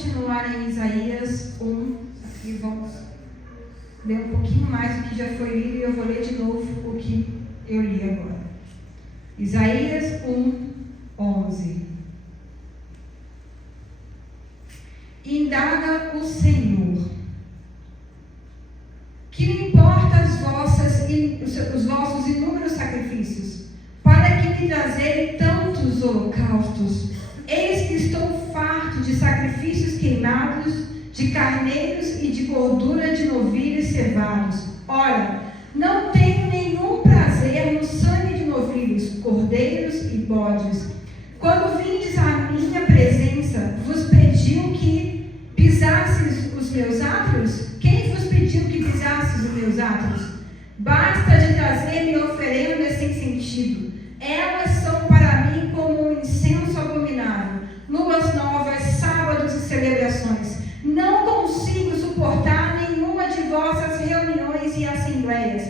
continuar em Isaías 1, e vamos ler um pouquinho mais do que já foi lido, e eu vou ler de novo o que eu li agora. Isaías 1, 11. Indaga o Senhor, que lhe importa os vossos inúmeros sacrifícios, para que me trazerem tantos holocaustos? Eis que estou farto de sacrifícios queimados, de carneiros e de gordura de novilhos cevados. Ora, não tenho nenhum prazer no sangue de novilhos, cordeiros e bodes. Quando vindes à minha presença, vos pediu que pisasses os meus átrios? Quem vos pediu que pisasses os meus átrios? Basta de trazer-me oferendas sem sentido. Elas são para mim como um incenso abominável, luas novas, sábados e celebrações. Não consigo suportar nenhuma de vossas reuniões e assembleias,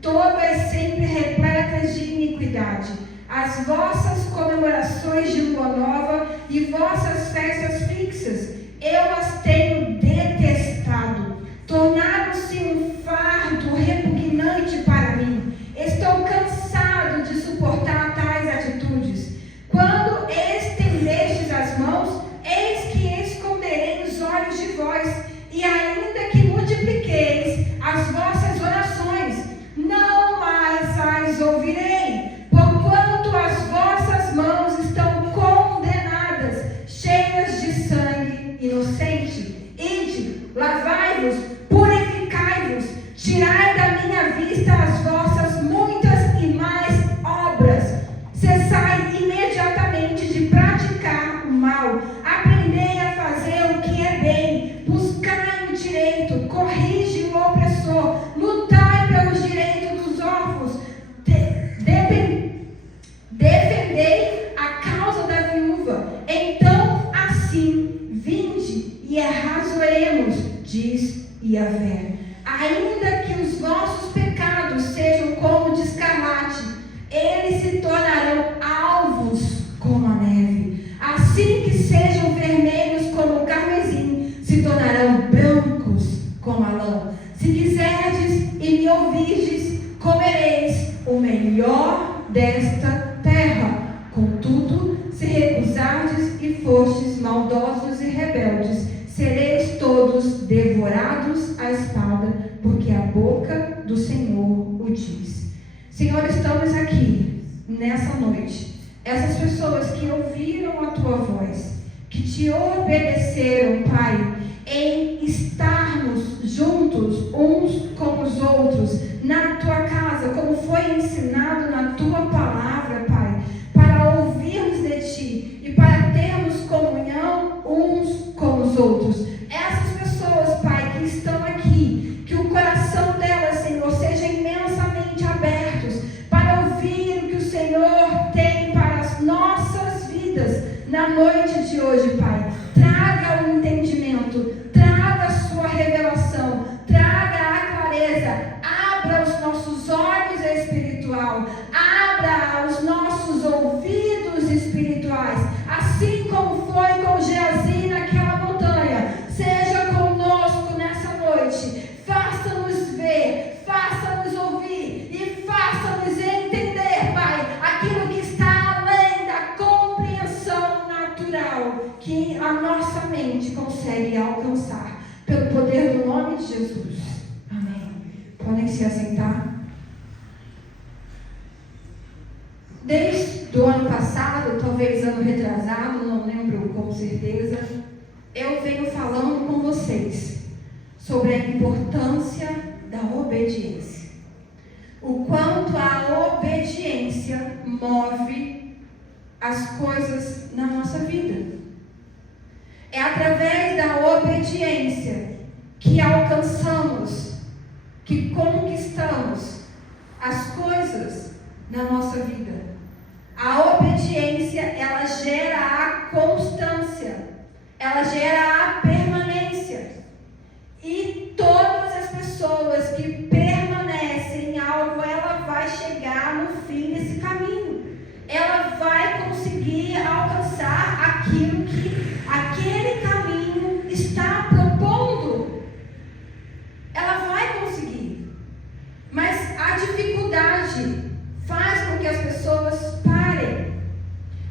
todas sempre repletas de iniquidade. As vossas comemorações de lua nova e vossas festas fixas, eu as tenho detestado. Tornaram-se um fardo repugnante para mim. Estou cansado de suportar tais atitudes. Quando estendestes as mãos, eis que esconderei os olhos de vós, e ainda que multipliqueis as vossas orações, não mais as ouvirei, porquanto as vossas mãos estão condenadas, cheias de sangue inocente. Ide, lavai-vos, purificai-vos, tirai da minha vista as vossas muitas e mais obras. Cessai imediatamente de praticar o mal, aprendei a fazer o que é bem, buscai o direito, corrige o opressor, lutai pelos direitos dos órfãos, defendei a causa da viúva. Então, assim, vinde e arrazoemos, diz Yahvé. Ainda que os vossos pecados sejam como de escarlate, eles se tornarão alvos como a neve. Assim que sejam vermelhos como o carmesim, se tornarão brancos como a lã. Se quiserdes e me ouvirdes, comereis o melhor desta terra. Contudo, se recusardes e fostes maldosos e rebeldes, sereis todos devorados à espada, porque a boca do Senhor o diz. Senhor, estamos aqui nessa noite, essas pessoas que ouviram a tua voz, que te obedeceram, Pai, em estarmos juntos uns com os outros, na tua casa, como foi ensinado na tua palavra, Pai, para ouvirmos de ti e para termos comunhão uns com os outros. Essas pessoas, Pai, que estão aqui, que o coração delas, Senhor, seja imensamente abertos para ouvir o que o Senhor tem para as nossas vidas na noite de hoje, Pai. Traga o entendimento, traga a sua revelação, traga a clareza, abra os nossos olhos espirituais, abra os nossos ouvidos espirituais, assim como foi com Geazi naquela montanha. Seja conosco nessa noite, faça-nos ver, faça-nos ouvir e faça-nos entender, Pai, aquilo que está além da compreensão natural que a nossa mente consegue alcançar, pelo poder do nome de Jesus. Amém. Podem se assentar. Desde o ano passado, talvez ano retrasado, não lembro com certeza, eu venho falando com vocês sobre a importância da obediência. O quanto a obediência move as coisas na nossa vida. É através da obediência que alcançamos, que conquistamos as coisas na nossa vida. A obediência, ela gera a constância, ela gera a permanência. E todas as pessoas que permanecem em algo, ela vai chegar no fim desse caminho. Ela vai conseguir alcançar aquilo que aquele caminho dificuldade faz com que as pessoas parem.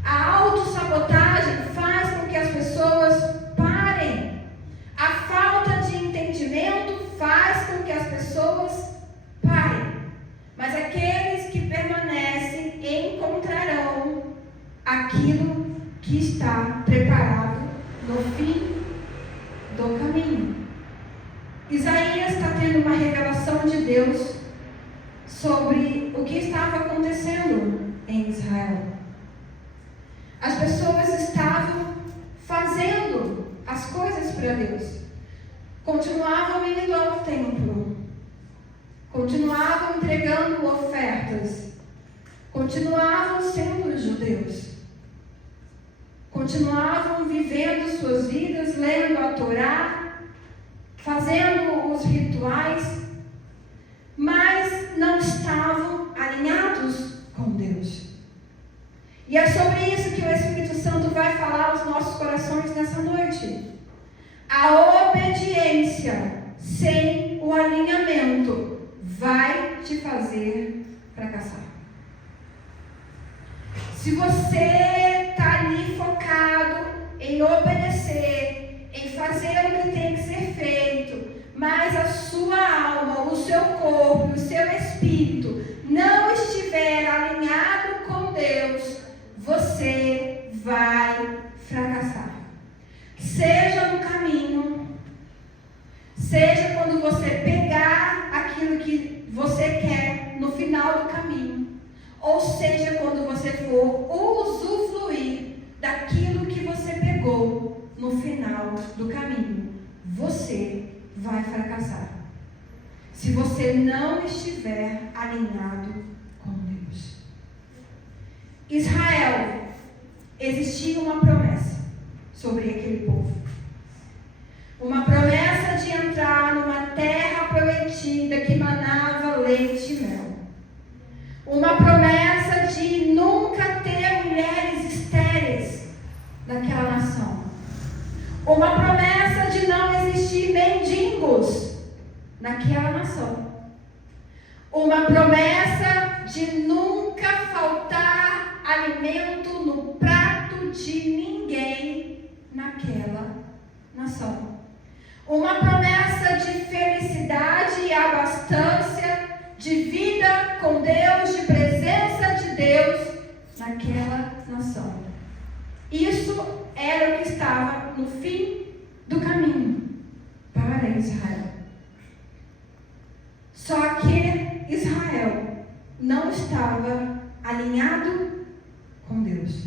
A autossabotagem faz com que as pessoas parem. A falta de entendimento faz com que as pessoas parem. Mas aqueles que permanecem encontrarão aquilo que está preparado no fim do caminho. Isaías está tendo uma revelação de Deus sobre o que estava acontecendo em Israel. As pessoas estavam fazendo as coisas para Deus. Continuavam indo ao templo. Continuavam entregando ofertas. Continuavam sendo judeus. Continuavam vivendo suas vidas, lendo a Torá, fazendo os rituais, mas não estavam alinhados com Deus. E é sobre isso que o Espírito Santo vai falar aos nossos corações nessa noite. A obediência sem o alinhamento vai te fazer fracassar. Se você está ali focado em obedecer, em fazer o que tem que ser feito, mas a sua alma, o seu corpo, o seu espírito não estiver alinhado com Deus, você vai fracassar. Seja no caminho, seja quando você pegar aquilo que você quer no final do caminho, ou seja quando você for usufruir daquilo que você pegou no final do caminho, você vai fracassar. Se você não estiver alinhado com Deus. Israel, existia uma promessa sobre aquele povo. Uma promessa de entrar numa terra prometida que manava leite e mel. Uma promessa de nunca ter mulheres estéreis naquela nação. Uma promessa de não existir mendigos naquela nação. Uma promessa de nunca faltar alimento no prato de ninguém naquela nação. Uma promessa de felicidade e abastança, de vida com Deus, de presença de Deus naquela nação. Isso era o que estava no fim do caminho para Israel. Só que Israel não estava alinhado com Deus.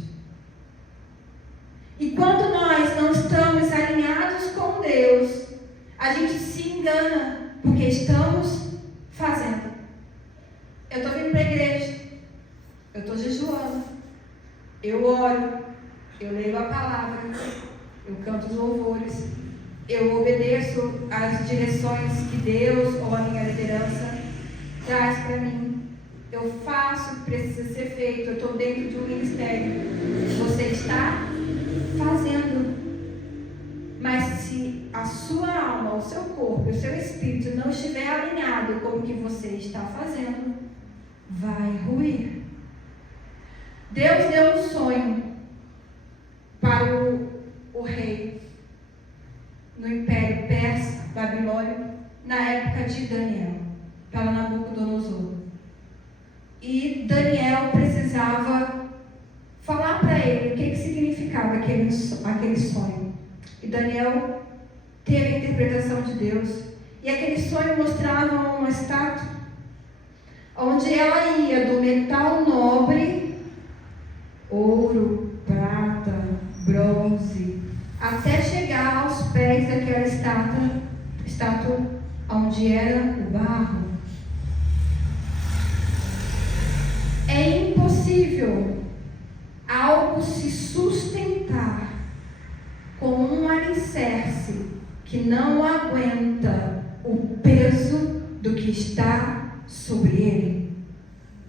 E quando nós não estamos alinhados com Deus, a gente se engana, porque estamos fazendo. Eu estou vindo para a igreja, eu estou jejuando, eu oro, eu leio a palavra, eu canto os louvores, eu obedeço às direções que Deus ou a minha liderança traz para mim. Eu faço o que precisa ser feito, eu estou dentro de um ministério. Você está fazendo. Mas se a sua alma, o seu corpo, o seu espírito não estiver alinhado com o que você está fazendo, vai ruir. Deus deu um sonho para o rei no Império Persa, Babilônio, na época de Daniel, para Nabucodonosor. E Daniel precisava falar para ele o que significava aquele sonho. E Daniel teve a interpretação de Deus. E aquele sonho mostrava uma estátua, onde ela ia do metal nobre, ouro, prata, bronze, até chegar aos pés daquela estátua onde era o barro. É impossível algo se sustentar com um alicerce que não aguenta o peso do que está sobre ele.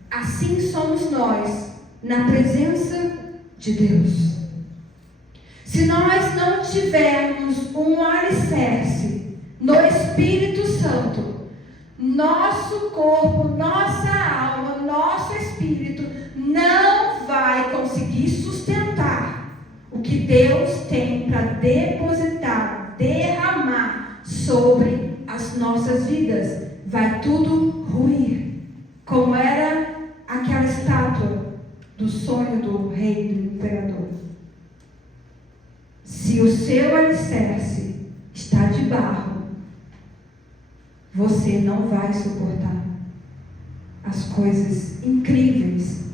Assim somos nós na presença de Deus. Se nós não tivermos um alicerce no Espírito Santo, nosso corpo, nossa alma Deus tem para depositar, derramar sobre as nossas vidas, vai tudo ruir. Como era aquela estátua do sonho do rei, do imperador. Se o seu alicerce está de barro, você não vai suportar as coisas incríveis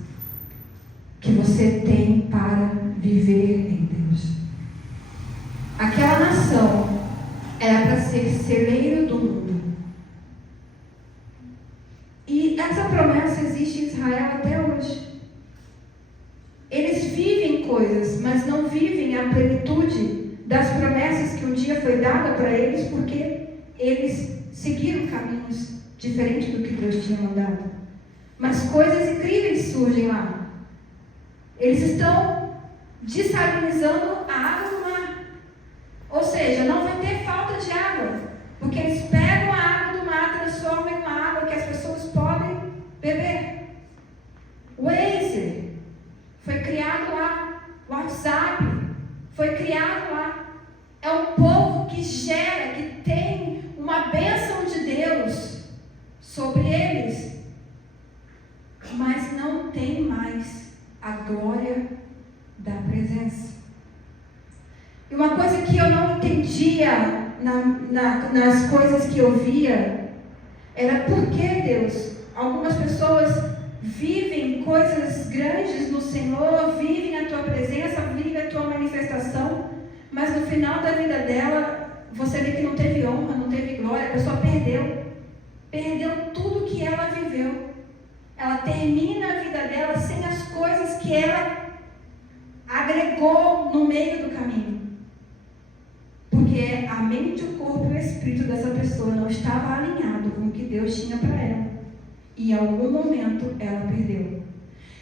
que você tem para viver em Deus. Aquela nação era para ser celeiro do mundo. E essa promessa existe em Israel até hoje. Eles vivem coisas, mas não vivem a plenitude das promessas que um dia foi dada para eles, porque eles seguiram caminhos diferentes do que Deus tinha mandado. Mas coisas incríveis surgem lá. Eles estão dessalinizando a água do mar. Ou seja, não vai ter falta de água, porque eles pegam a água do mar, transformam em uma água que as pessoas podem beber. O Waze foi criado lá, o WhatsApp foi criado lá. É um povo que gera, que tem uma bênção de Deus sobre eles, mas não tem mais a glória da presença. E uma coisa que eu não entendia nas coisas que eu via era por que Deus, algumas pessoas vivem coisas grandes no Senhor, vivem a tua presença, vivem a tua manifestação, mas no final da vida dela, você vê que não teve honra, não teve glória, a pessoa perdeu tudo que ela viveu. Ela termina a vida dela sem as coisas que ela agregou no meio do caminho. Porque a mente, o corpo e o espírito dessa pessoa não estava alinhado com o que Deus tinha para ela. E em algum momento ela perdeu.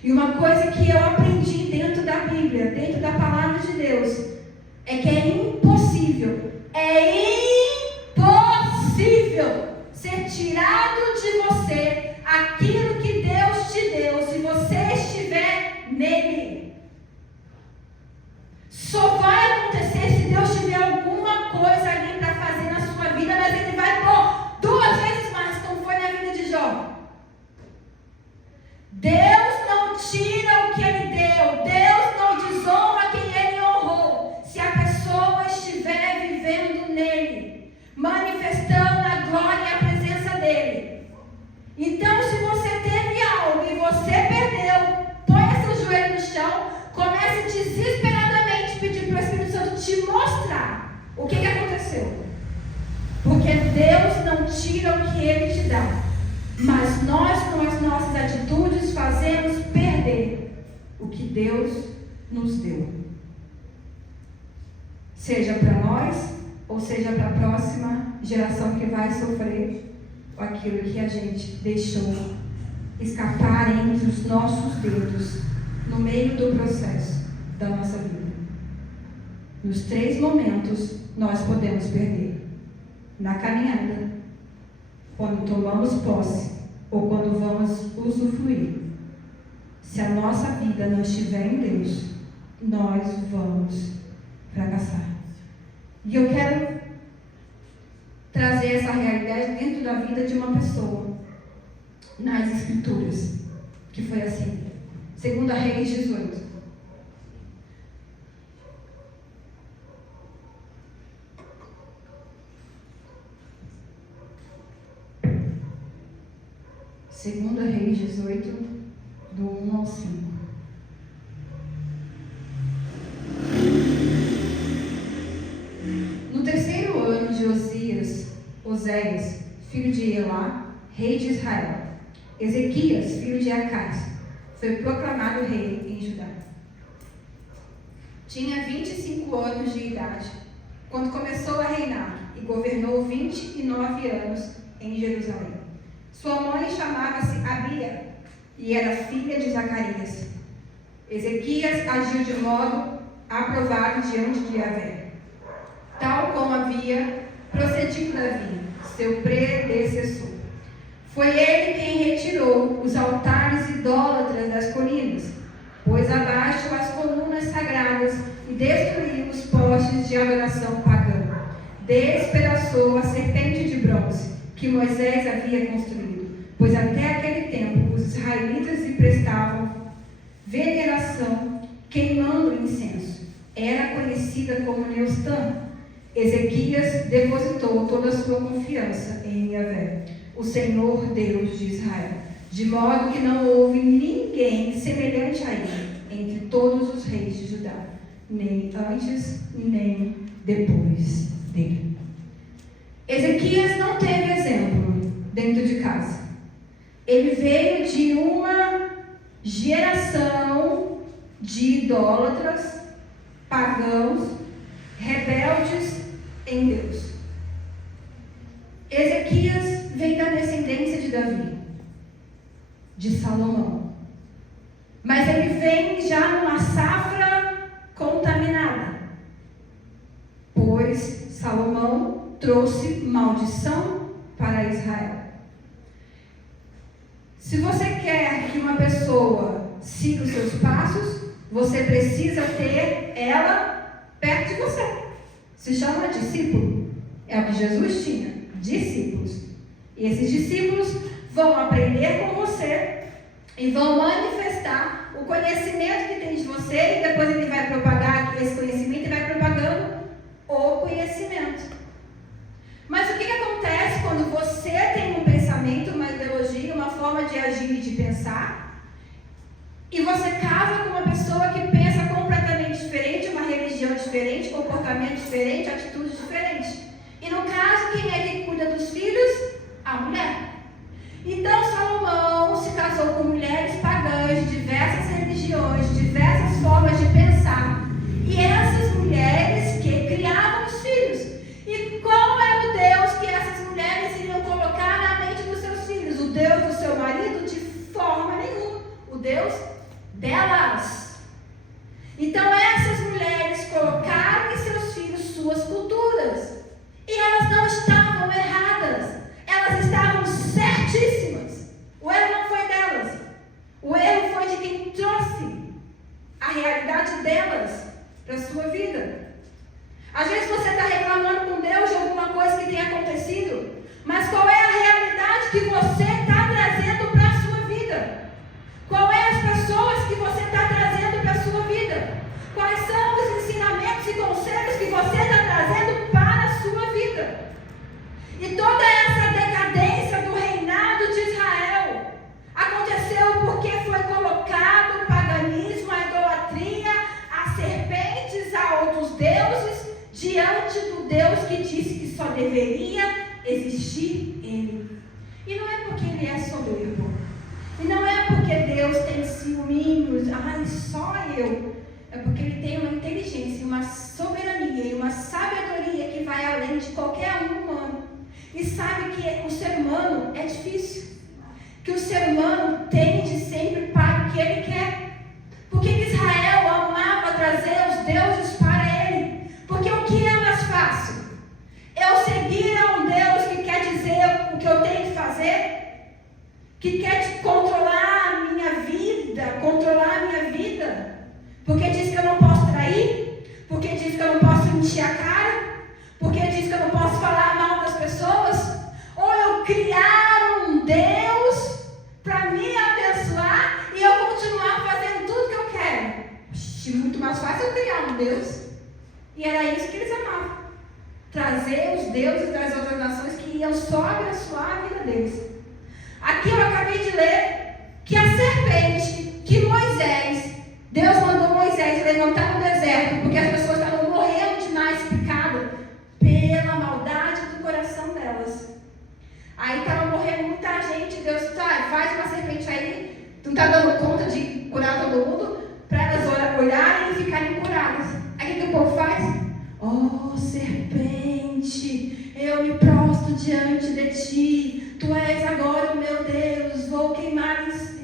E uma coisa que eu aprendi dentro da Bíblia, dentro da palavra de Deus, é que é impossível ser tirado de você aquilo que Deus te deu, se você estiver nele. Só vai acontecer se Deus tiver alguma coisa ali para fazer na sua vida, mas Ele vai pôr 2 vezes mais, como foi na vida de Jó. Deus não tira o que Ele deu, Deus não desonra quem Ele honrou, se a pessoa estiver vivendo nele, manifestando a glória e a presença dele. Então, se você teve algo e você perdeu, põe seu joelho no chão, comece desesperadamente a pedir para o Espírito Santo te mostrar o que aconteceu. Porque Deus não tira o que Ele te dá, mas nós, com as nossas atitudes, fazemos perder o que Deus nos deu. Seja para nós, ou seja para a próxima geração que vai sofrer aquilo que a gente deixou escapar entre os nossos dedos no meio do processo da nossa vida. Nos 3 momentos nós podemos perder: na caminhada, quando tomamos posse ou quando vamos usufruir. Se a nossa vida não estiver em Deus, nós vamos fracassar. E eu quero trazer essa realidade dentro da vida de uma pessoa nas Escrituras, que foi assim. 2 Reis 18. Segunda Reis 18, do 1 ao 5. No 3º ano de Oséias, filho de Elá, rei de Israel, Ezequias, filho de Acás, foi proclamado rei em Judá. Tinha 25 anos de idade quando começou a reinar e governou 29 anos em Jerusalém. Sua mãe chamava-se Abia e era filha de Zacarias. Ezequias agiu de modo aprovado diante de Yahvé, tal como havia procedido Davi, seu predecessor. Foi ele quem retirou os altares idólatras das colinas, pôs abaixo as colunas sagradas e destruiu despedaçou a serpente de bronze que Moisés havia construído, pois até aquele tempo os israelitas lhe prestavam veneração, queimando incenso. Era conhecida como Neustã. Ezequias depositou toda a sua confiança em Yahvé, o Senhor Deus de Israel, de modo que não houve ninguém semelhante a ele entre todos os reis de Judá, nem antes nem depois dele. Ezequias não teve exemplo dentro de casa. Ele veio de uma geração de idólatras, pagãos, rebeldes em Deus. Ezequias vem da descendência de Davi, de Salomão. Mas ele vem já numa safra contaminada, pois Salomão trouxe maldição para Israel. Se você quer que uma pessoa siga os seus passos, você precisa ter ela perto de você. Se chama discípulo. É o que Jesus tinha, discípulos. E esses discípulos vão aprender com você e vão manifestar o conhecimento que tem de você, e depois ele vai propagar esse conhecimento e vai propagando o conhecimento. Mas o que acontece quando você tem um pensamento, uma ideologia, uma forma de agir e de pensar, e você casa com uma pessoa que pensa completamente diferente, uma religião diferente, comportamento diferente, atitudes diferentes? E no caso, quem é que cuida dos filhos? A mulher. Então Salomão se casou com mulheres pagãs de diversas religiões, de diversas formas de pensar. E essas mulheres que criavam os filhos. E qual era o Deus que essas mulheres iriam colocar na mente dos seus filhos? O Deus do seu marido? De forma nenhuma. O Deus delas. Então essas mulheres colocaram em seus filhos suas culturas. E elas não estavam erradas. Elas estavam certíssimas. O erro não foi delas. O erro foi de quem trouxe a realidade delas para a sua vida. Às vezes você está reclamando com Deus de alguma coisa que tem acontecido, mas qual é a realidade que você está trazendo para a sua vida? Qual é as pessoas que você está trazendo para a sua vida? Quais são os ensinamentos e conselhos que você está trazendo para a sua vida? E toda essa decadência do reinado de Israel aconteceu porque foi colocado o paganismo, a idolatria, as serpentes, a outros deuses, diante do Deus que disse que só deveria existir Ele. E não é porque Ele é soberbo. E não é porque Deus tem ciúminhos, só eu. É porque Ele tem uma inteligência, uma soberania e uma sabedoria que vai além de qualquer um humano. E sabe que o ser humano é difícil. Que o ser humano tende sempre para o que ele quer. Por que Israel amava trazer os deuses para ele? Porque o que é mais fácil? Eu seguir a um Deus que quer dizer o que eu tenho que fazer? Que quer controlar a minha vida, porque diz que eu não posso trair, porque diz que eu não posso encher a cara, porque diz que eu não posso falar mal das pessoas, ou eu criar um Deus para me abençoar e eu continuar fazendo tudo que eu quero. Muito mais fácil eu criar um Deus. E era isso que eles amavam, trazer os deuses das outras nações que iam só abençoar a vida deles. Aqui eu acabei de ler que a serpente que Deus mandou Moisés levantar no deserto, porque as pessoas estavam morrendo demais picadas pela maldade do coração delas. Aí estava morrendo muita gente, Deus faz uma serpente aí, tu não está dando conta de curar todo mundo, para elas olharem e ficarem curadas. Aí o que o povo faz? Oh, serpente, eu me prostro diante de ti, tu és agora o meu Deus, vou queimar isso.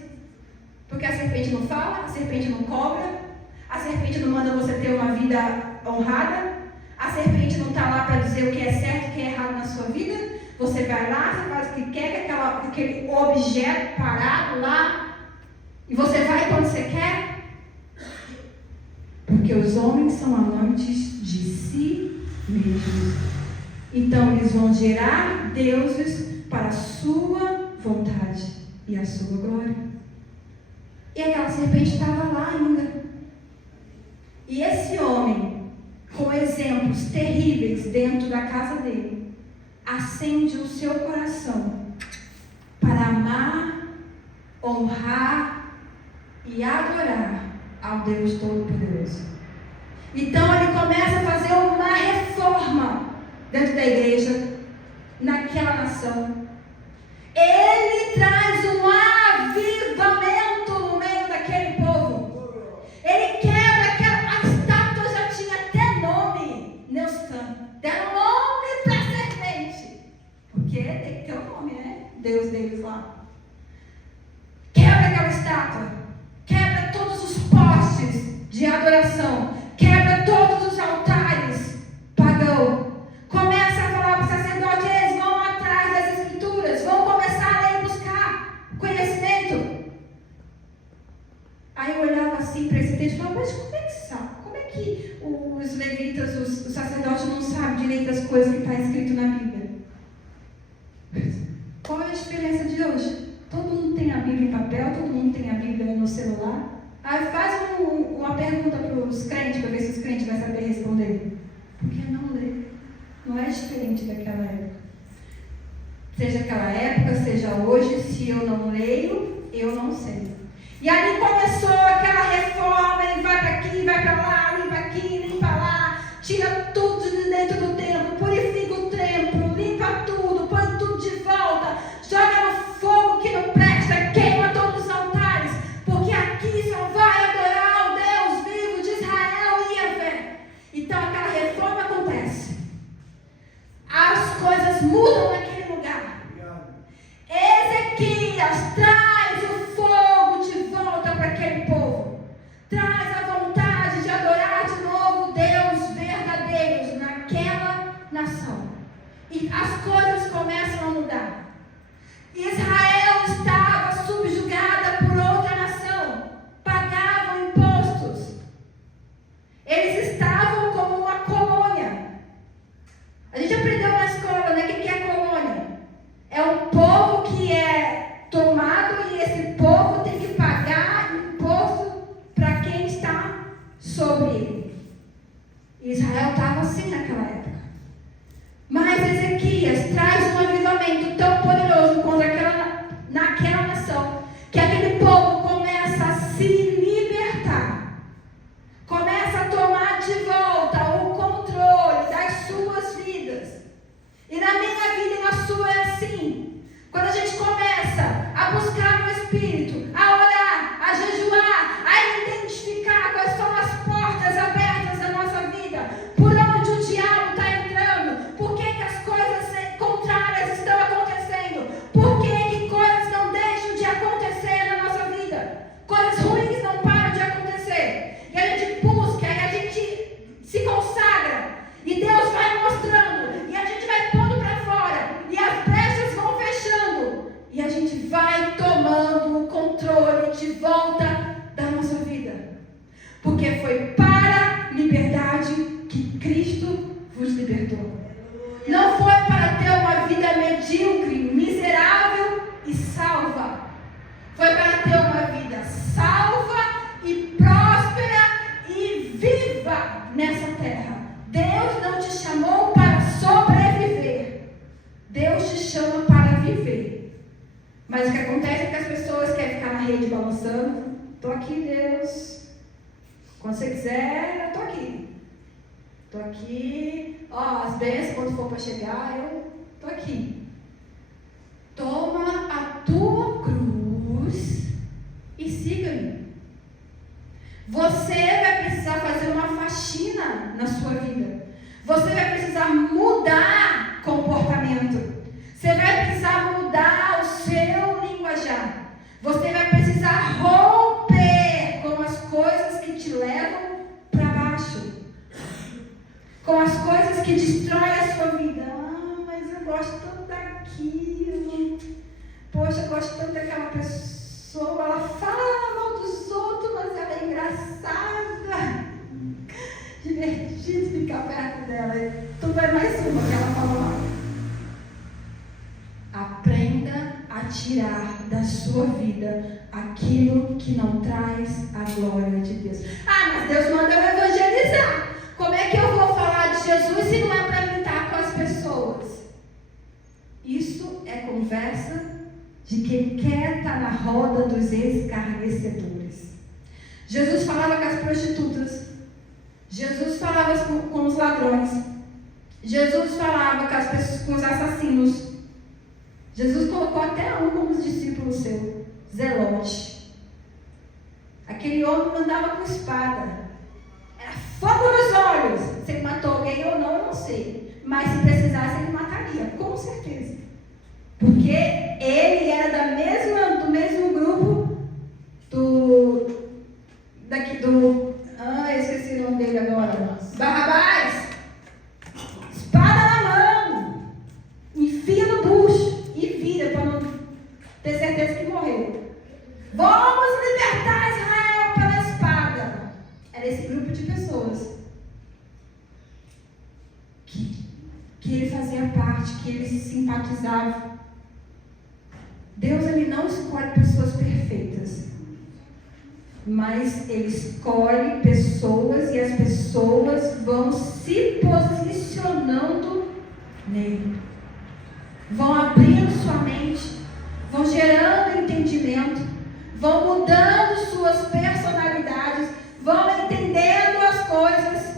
Porque a serpente não fala, a serpente não cobra, a serpente não manda você ter uma vida honrada, a serpente não está lá para dizer o que é certo e o que é errado na sua vida. Você vai lá, você faz o que quer, aquele objeto parado lá, e você vai quando você quer. Porque os homens são amantes de si mesmos. Então eles vão gerar deuses para a sua vontade e a sua glória. E aquela serpente estava lá ainda. E esse homem, com exemplos terríveis dentro da casa dele, acende o seu coração para amar, honrar e adorar ao Deus Todo-Poderoso. Então ele começa a fazer uma reforma dentro da igreja, naquela nação. Ele traz um avivamento no meio daquele povo. Ele quebra aquela. A estátua já tinha até nome, Neustan. Deram nome para a serpente. Porque tem que ter um nome, né? Deus deles lá. Quebra aquela estátua. Quebra todos os postes de adoração. Quebra todos os altares pagãos. Começa a falar para os sacerdotes, eles vão atrás das escrituras, vão começar a ir buscar conhecimento. Aí eu olhava assim para esse texto e falava, mas como é que sabe? Como é que os levitas, os sacerdotes não sabem direito das coisas que está escrito na Bíblia? Qual é a diferença de hoje? Todo mundo tem a Bíblia em papel, todo mundo tem a Bíblia no celular. Aí faz uma pergunta para os crentes, para ver se os crentes vão saber responder. Por que não ler? Não é diferente daquela época. Seja aquela época, seja hoje, se eu não leio, eu não sei. E ali começou aquela reforma, ele vai para aqui, vai para lá, limpa aqui, limpa lá, tira tudo de dentro do templo, purifica o templo, limpa tudo, põe tudo de volta, joga no fogo que não presta, queima todos os altares, porque aqui só vai adorar o Deus vivo de Israel e Yahvé. Então aquela reforma acontece. As coisas mudam naquele lugar. Ezequias traz o fogo de volta para aquele povo. Traz a vontade de adorar de novo Deus verdadeiro naquela nação. E as coisas começam a mudar. Israel estava subjugada por outra nação. Pagavam impostos. Eles estavam como uma colônia. A gente aprendeu na escola, né? O que é colônia? É um povo que é tomado e esse povo tem que pagar imposto para quem está sobre ele. Israel estava assim naquela época. Mas Ezequias traz um avivamento tão poderoso naquela nação, que aquele povo começa a se libertar. Começa a tomar de volta o controle das suas vidas. E na minha vida e na sua é assim. Quando a gente começa a buscar no Espírito, a orar, a jejuar, a identificar quais são as portas abertas da nossa vida, por onde o diabo está entrando, por que as coisas contrárias estão acontecendo, por que coisas não deixam de acontecer na nossa vida, coisas ruins não param de acontecer, e a gente busca, e a gente se consagra, e Deus vai mostrando, e a gente vai pondo para fora, e as brechas vão fechando, e a gente vai tomando o controle de volta da nossa vida, porque foi para a liberdade que Cristo vos libertou. Não foi para ter uma vida medíocre, miserável e salva. Foi para ter uma vida salva e próspera e viva nessa terra. Deus não te chamou para sobreviver. Deus te chama para viver. Mas o que acontece é que as pessoas querem ficar na rede balançando. Estou aqui, Deus. Quando você quiser, eu estou aqui. Estou aqui. Ó, as bênçãos, quando for para chegar, eu estou aqui. Toma a tua cruz e siga-me. Você vai precisar fazer uma faxina na sua vida. Você vai precisar mudar comportamento. Você vai precisar mudar o seu linguajar. Você vai precisar romper com as coisas que te levam para baixo. Com as coisas que destroem a sua vida. Ah, mas eu gosto tanto daquilo. Poxa, eu gosto tanto daquela pessoa. Ela fala mal dos outros, mas ela é engraçada. Divertido ficar perto dela. Tu vai mais uma que ela fala mal. aquilo que não traz a glória de Deus. Ah, mas Deus manda eu evangelizar. Como é que eu vou falar de Jesus se não é para mim estar com as pessoas? Isso é conversa de quem quer estar na roda dos escarnecedores. Jesus falava com as prostitutas. Jesus falava com os ladrões. Jesus falava com as pessoas, com os assassinos. Jesus colocou até um como discípulo seu, Zelote. Aquele homem andava com espada. Era fogo nos olhos. Se ele matou alguém ou não, eu não sei. Mas se precisasse, ele mataria, com certeza. Porque ele era do mesmo grupo eu esqueci o nome dele agora. Barrabás. Espada na mão. Enfia no bucho e vira para não ter certeza que morreu. Vamos libertar Israel pela espada. Era esse grupo de pessoas que ele fazia parte, que ele se simpatizava. Deus, ele não escolhe pessoas perfeitas, mas ele escolhe pessoas e as pessoas vão se posicionando nele, vão abrindo sua mente, vão gerando entendimento, vão mudando suas personalidades, vão entendendo as coisas.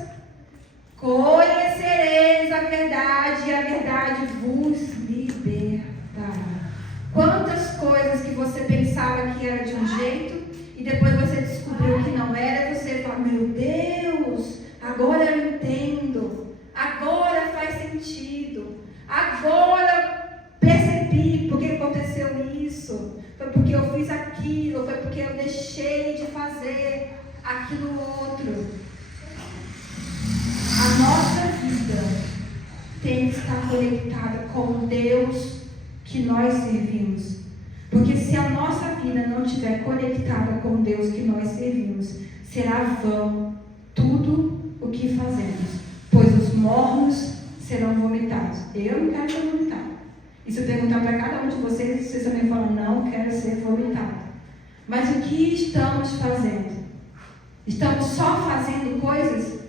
Conhecereis a verdade e a verdade vos libertará. Quantas coisas que você pensava que era de um jeito e depois você descobriu que não era, e você fala, meu Deus, agora eu entendo, agora faz sentido, agora percebi porque aconteceu isso, foi porque eu fiz aquilo, foi porque eu deixei de fazer aquilo outro. A nossa vida tem que estar conectada com o Deus que nós servimos. Porque se a nossa vida não estiver conectada com o Deus que nós servimos, será vão tudo o que fazemos, pois os mornos serão vomitados. Eu não quero ser vomitado. E se eu perguntar para cada um de vocês, vocês também falam, não quero ser vomitado. Mas o que estamos fazendo? Estamos só fazendo coisas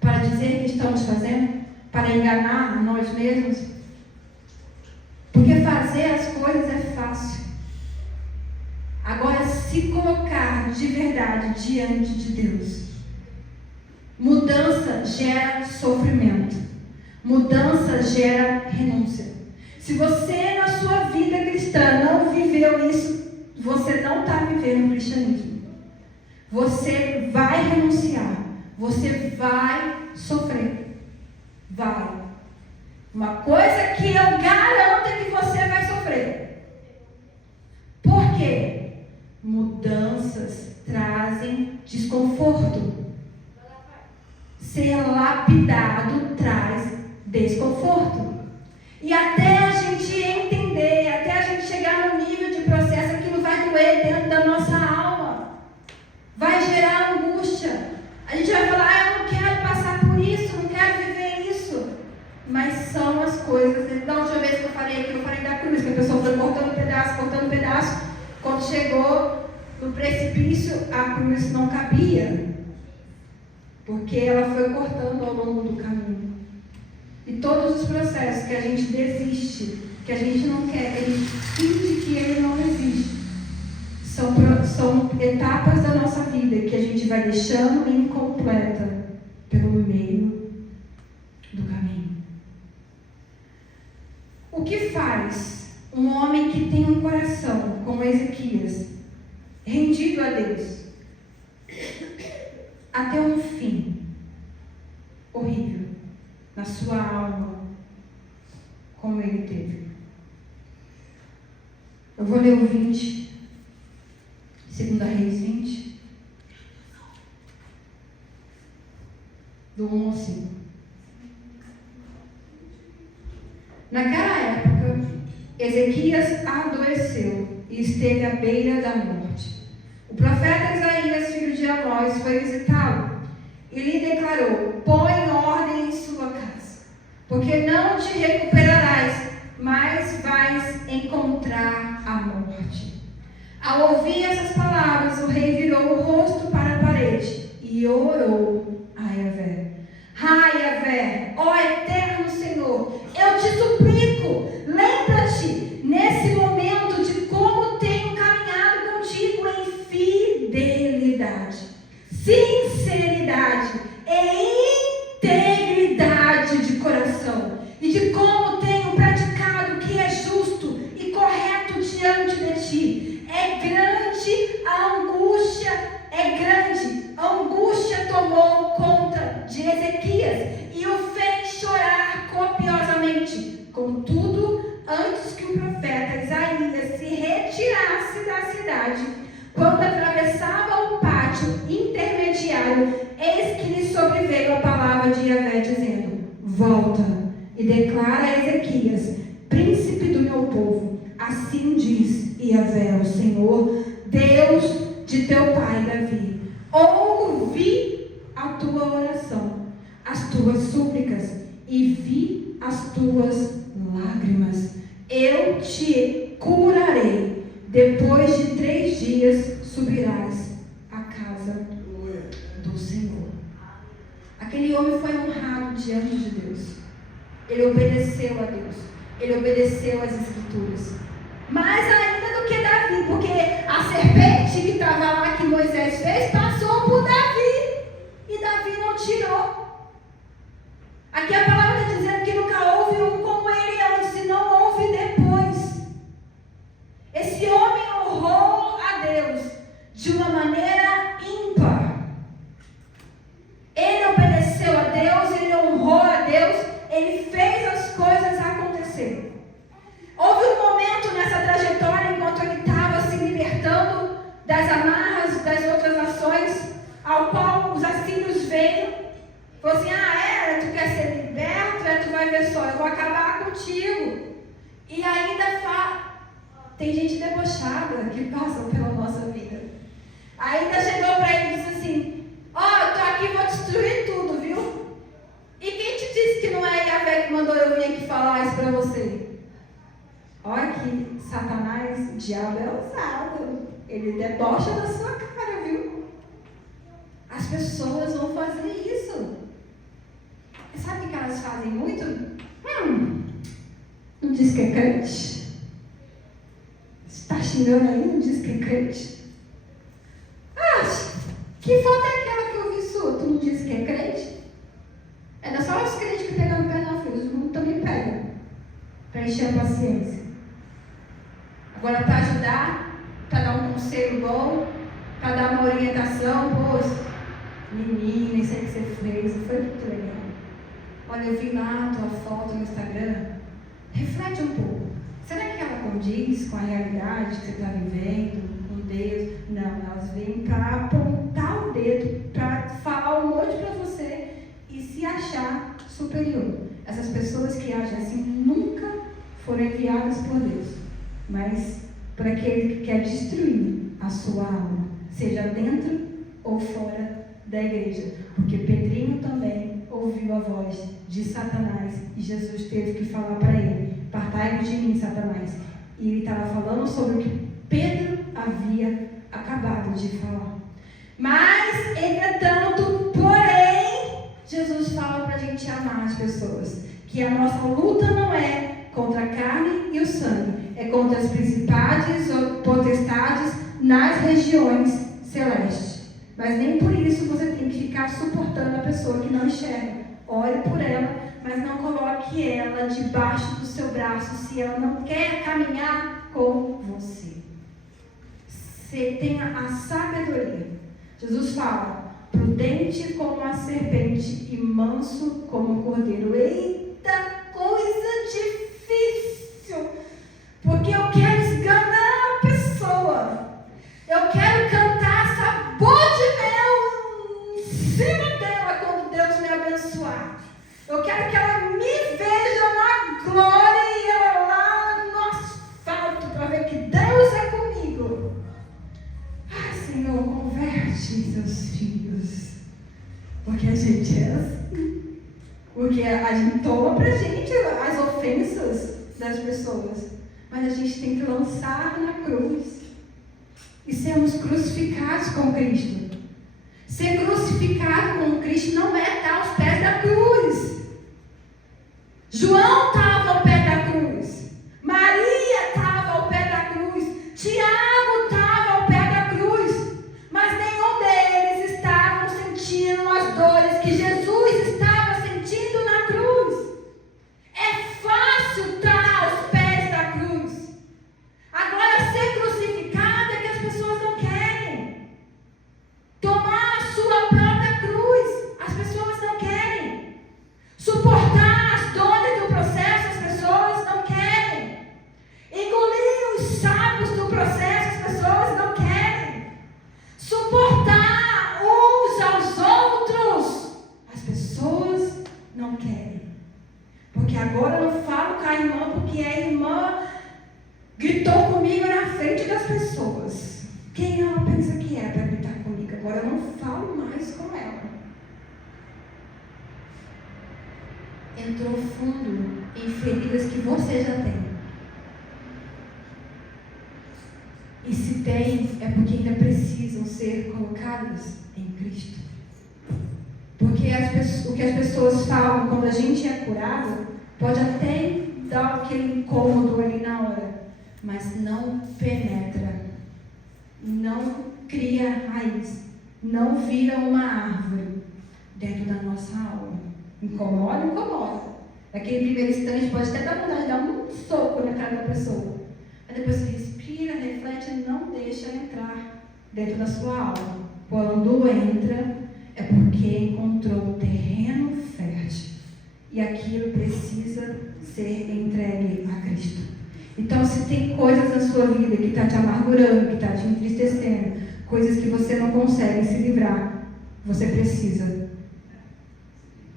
para dizer que estamos fazendo? Para enganar nós mesmos? Porque fazer as coisas é fácil. Agora, se colocar de verdade diante de Deus, mudança gera sofrimento. Mudança gera renúncia. Se você na sua vida cristã não viveu isso, você não está vivendo o cristianismo. Você vai renunciar. Você vai sofrer. Vai. Uma coisa que eu garanto é que você vai sofrer. Por quê? Mudanças trazem desconforto. Ser lapidado traz desconforto. E até a gente entender, até a gente chegar no nível de processo, aquilo vai doer dentro da nossa alma. Vai gerar angústia. A gente vai falar, eu não quero passar por isso, não quero viver isso. Mas são as coisas. Da última vez que eu falei aqui, eu falei da cruz, que a pessoa foi cortando pedaço. Quando chegou no precipício, a cruz não cabia. Porque ela foi cortando ao longo do caminho. E todos os processos que a gente desiste, que a gente não quer, que a gente finge que ele não existe, são etapas da nossa vida que a gente vai deixando incompleta pelo meio do caminho. O que faz um homem que tem um coração como Ezequias, rendido a Deus, até um fim horrível na sua alma, como ele teve? Eu vou ler o 20, 2 Reis 20, do 1 ao 5. Naquela época, Ezequias adoeceu e esteve à beira da morte. O profeta Isaías, filho de Amós, foi visitá-lo e lhe declarou: põe ordem em sua casa, porque não te recuperarás, mas vais encontrar a morte. Ao ouvir essas palavras, o rei virou o rosto para a parede e orou a Yahvé. Ah, Yahvé, ó eterno Senhor, eu te suplico, lembra-te nesse momento de como tenho caminhado contigo em fidelidade, sinceridade e integridade de coração, e de como tenho praticado o que é justo e correto diante de ti. É grande a angústia tomou conta de Ezequias e o fez chorar copiosamente. Contudo, antes que o profeta Isaías se retirasse da cidade, quando atravessava o pátio intermediário, eis que lhe sobreveio a palavra de Yahvé, dizendo: volta e declara a Ezequias, príncipe do meu povo, assim diz Yahvé, o Senhor, Deus de teu pai Davi: ouvi a tua oração, as tuas súplicas, e vi as tuas lágrimas. Eu te curarei. Depois de 3 dias subirás à casa do Senhor. Aquele homem foi honrado diante de Deus. Ele obedeceu a Deus. Ele obedeceu às Escrituras. Mais ainda do que Davi, porque a serpente que estava lá, que Moisés fez, passou por Davi. E Davi não tirou. Aqui a palavra está dizendo que nunca houve um como ele antes, e não houve depois. Esse homem honrou a Deus de uma maneira ímpar. Ele obedeceu a Deus, ele honrou a Deus, ele fez as coisas acontecer. Houve um momento nessa trajetória, enquanto ele estava se libertando das amarras, das outras nações, ao qual os assírios veio, falou assim: tu quer ser liberto? Tu vai ver só, eu vou acabar contigo. E ainda tem gente debochada que passa pela nossa vida. Ainda chegou para ele e disse assim: eu estou aqui, vou destruir tudo, viu? E quem te disse que não é Yahvé que mandou eu vir aqui falar isso para você? Olha que Satanás, o diabo é ousado. Ele debocha da sua cara, viu? As pessoas vão fazer isso. Sabe o que elas fazem muito? Não diz que é crente? Está xingando aí, não diz que é crente? Que foto é aquela que eu vi sua? Tu não diz que é crente? É só os crentes que pegam no pé da frente, o mundo também pega. Para encher a paciência. Agora, para ajudar, para dar um conselho bom, para dar uma orientação, menina, isso aí que você fez, foi muito legal. Olha, eu vi lá a tua foto no Instagram. Reflete um pouco. Será que ela condiz com a realidade que você está vivendo, com Deus? Não, elas vêm para apontar o dedo, para falar um monte para você e se achar superior. Essas pessoas que agem assim nunca foram enviadas por Deus, mas por aquele que quer destruir a sua alma, seja dentro ou fora da igreja. Porque Pedrinho também ouviu a voz de Satanás e Jesus teve que falar para ele: apartai-vos de mim, Satanás. E ele estava falando sobre o que Pedro havia acabado de falar. Mas, entretanto, porém, Jesus fala para a gente amar as pessoas, que a nossa luta não é contra a carne e o sangue, é contra as principalidades ou potestades nas regiões celestes. Mas nem por isso você tem que ficar suportando a pessoa que não enxerga. Ore por ela, mas não coloque ela debaixo do seu braço se ela não quer caminhar com você. Você tenha a sabedoria. Jesus fala: prudente como a serpente e manso como o cordeiro. Eita, coisa difícil! Porque eu quero esganar a pessoa. Eu quero cantar sabor de mel em cima dela quando Deus me abençoar. Eu quero que ela me veja na glória e ela lá no asfalto para ver que Deus é comigo. Senhor, converte seus filhos. Porque a gente é assim. Porque a gente toma pra gente as ofensas das pessoas. Mas a gente tem que lançar na cruz. e sermos crucificados com Cristo. Ser crucificado com Cristo não é estar aos pés da cruz. João estava ao pé da cruz. Maria estava ao pé da cruz. Tiago estava ao pé da cruz. Mas nenhum deles estavam sentindo as dores que Jesus estava sentindo na cruz. É fácil estar aos pés da cruz. Agora, ser crucificado é que as pessoas não querem. Tomar a sua própria cruz, as pessoas não querem. Suportar as dores do processo, as pessoas não querem. Engolir os sapos do processo, as pessoas não querem. Suportar uns aos outros, as pessoas não querem. Porque agora eu não falo com a irmã porque a irmã gritou comigo na frente das pessoas. Quem ela pensa que é para gritar comigo? Agora eu não falo mais com ela. Entrou fundo em feridas que você já tem. E se tem, é porque ainda precisam ser colocadas em Cristo. Porque o que as pessoas falam quando a gente é curado, pode até dar aquele incômodo ali na hora, mas não penetra, não cria raiz, não vira uma árvore dentro da nossa alma. Incomoda, incomoda. Naquele primeiro instante pode até dar vontade de dar um soco na cara da pessoa. Mas depois você respira, reflete e não deixa entrar dentro da sua alma. Quando entra, é porque encontrou um terreno fértil. E aquilo precisa ser entregue a Cristo. Então, se tem coisas na sua vida que está te amargurando, que está te entristecendo, coisas que você não consegue se livrar, você precisa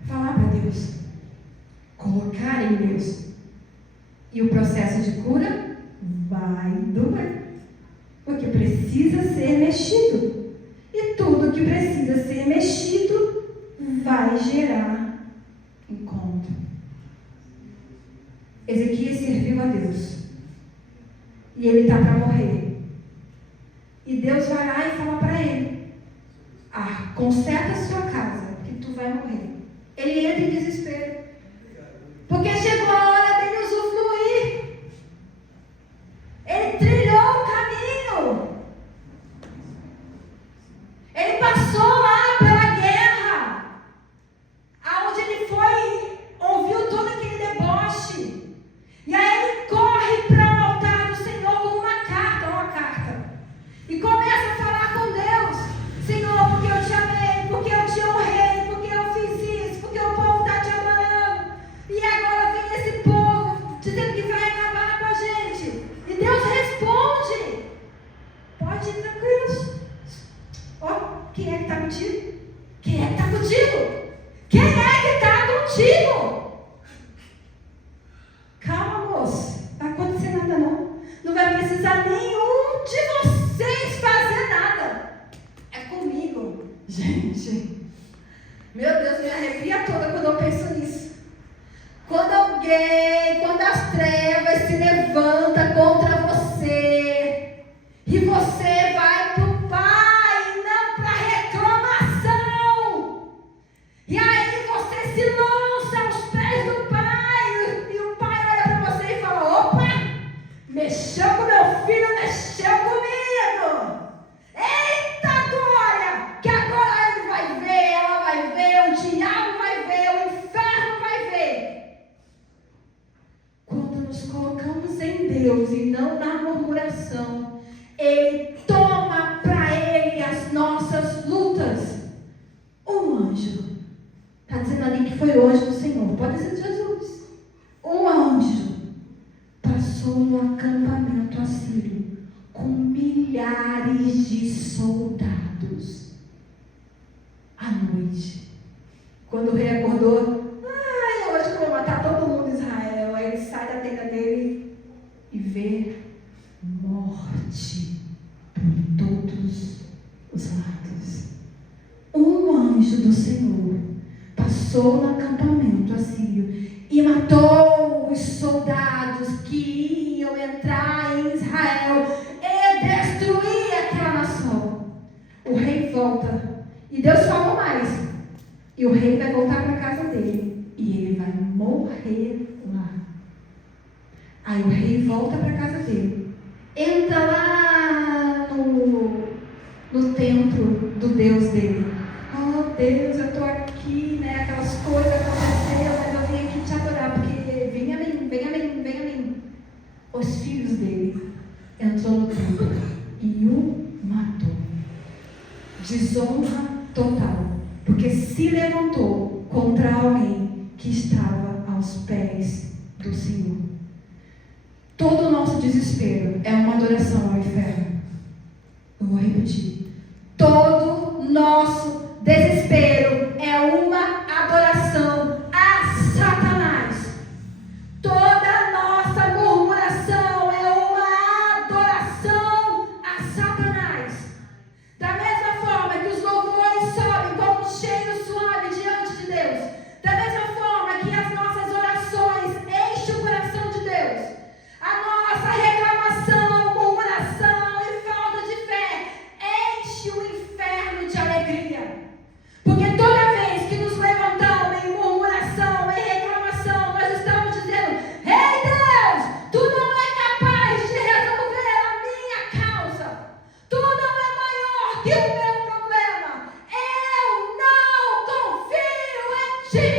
falar para Deus, colocar em Deus. E o processo de cura vai doer, porque precisa ser mexido. E tudo que precisa ser mexido vai gerar encontro. Ezequias serviu a Deus. E ele está para morrer. E Deus vai lá e fala para ele: conserta a sua casa, que tu vai morrer. Ele entra em desespero. Porque chegou a hora dele usufruir. Ele trilhou o caminho. Ele passou lá pela guerra, aonde ele foi, ouviu todo aquele deboche. E aí ele corre para o altar do Senhor com uma carta. E começa a falar com Deus: Senhor, porque eu te amei, porque eu te honrei, porque eu fiz isso, porque o povo está te adorando. E agora vem esse povo dizendo que vai acabar com a gente. E Deus responde: pode ir tranquilos. Quem é que está contigo? Quem é que está contigo? Quem é que está contigo? Calma, moço. Não vai acontecer nada não. Não vai precisar nenhum de vocês fazer nada. É comigo. Gente, meu Deus, me arrepia toda quando eu penso nisso. Quando as trevas se levantam contra você, e você vai para o Pai, não para reclamação. E aí você se lança aos pés do Pai, e o Pai olha para você e fala: opa, mexeu com meu filho, mexeu comigo. Eita glória, que agora ele vai ver, ela vai ver, o diabo vai ver, o inferno vai ver. Quando nos colocamos em Deus e não na murmuração, Ele toma para Ele as nossas lutas. Um anjo, está dizendo ali que foi o anjo do Senhor, pode ser Jesus. Um anjo passou no acampamento assírio com milhares de soldados à noite. Quando o rei acordou: hoje que eu vou matar todo mundo em Israel. Aí ele sai da tenda dele e vê morte por todos os lados. Um anjo do Senhor passou no acampamento assírio e matou os soldados que iam entrar em Israel e destruir aquela E o rei vai voltar para a casa dele. E ele vai morrer lá. Aí o rei volta para a casa dele. Entra lá no templo do Deus dele. Oh Deus, eu estou aqui, né? Aquelas coisas aconteceram, mas eu vim aqui te adorar, porque vem a mim. Os filhos dele entrou no templo e o matou. Desonra total, porque se levantou contra alguém que estava aos pés do Senhor. Todo o nosso desespero é uma adoração ao inferno. Eu vou repetir. Todo nosso desespero é uma adoração a Satanás. Toda nossa murmuração é uma adoração a Satanás. Da mesma forma que os louvores sobem como um cheiro suave diante de Deus, da mesma forma que as nossas orações enchem o coração de Deus, a nossa reclamação, murmuração e falta de fé enche o inferno de alegria. Porque toda vez que nos levantamos em murmuração, em reclamação, nós estamos dizendo: Ei Deus, Tu não é capaz de resolver a minha causa. Tu não é maior que o meu problema. Eu não confio em Ti.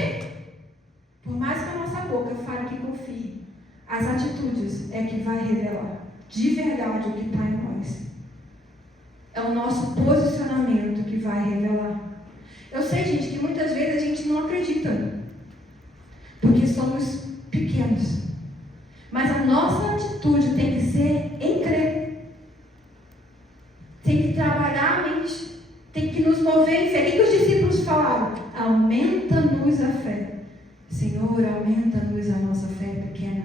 Por mais que a nossa boca fale que confie, as atitudes é que vai revelar de verdade o que está em nós. É o nosso posicionamento que vai revelar. Eu sei, gente, que muitas vezes a gente não acredita, porque somos pequenos. Mas a nossa atitude tem que ser em crer. Tem que trabalhar a mente. Tem que nos mover em fé. O que os discípulos falaram? Aumenta-nos a fé. Senhor, aumenta-nos a nossa fé pequena.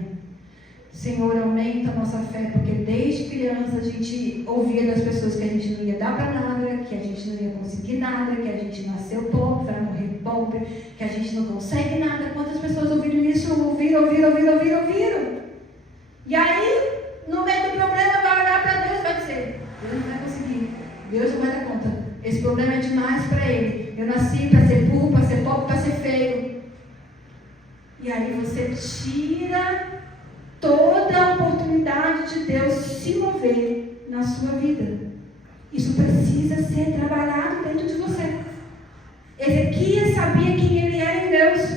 Senhor, aumenta a nossa fé, porque desde criança a gente ouvia das pessoas que a gente não ia dar para nada, que a gente não ia conseguir nada, que a gente nasceu pobre, vai morrer pobre, que a gente não consegue nada. Quantas pessoas ouviram isso? Ouviram. E aí, no meio do problema, vai olhar para Deus e vai dizer: Deus não vai conseguir, Deus não vai dar conta, esse problema é demais para Ele. Eu nasci para ser burro, para ser pobre, para ser feio. E aí você tira toda a oportunidade de Deus se mover na sua vida. Isso precisa ser trabalhado dentro de você. Ezequias sabia quem ele era em Deus.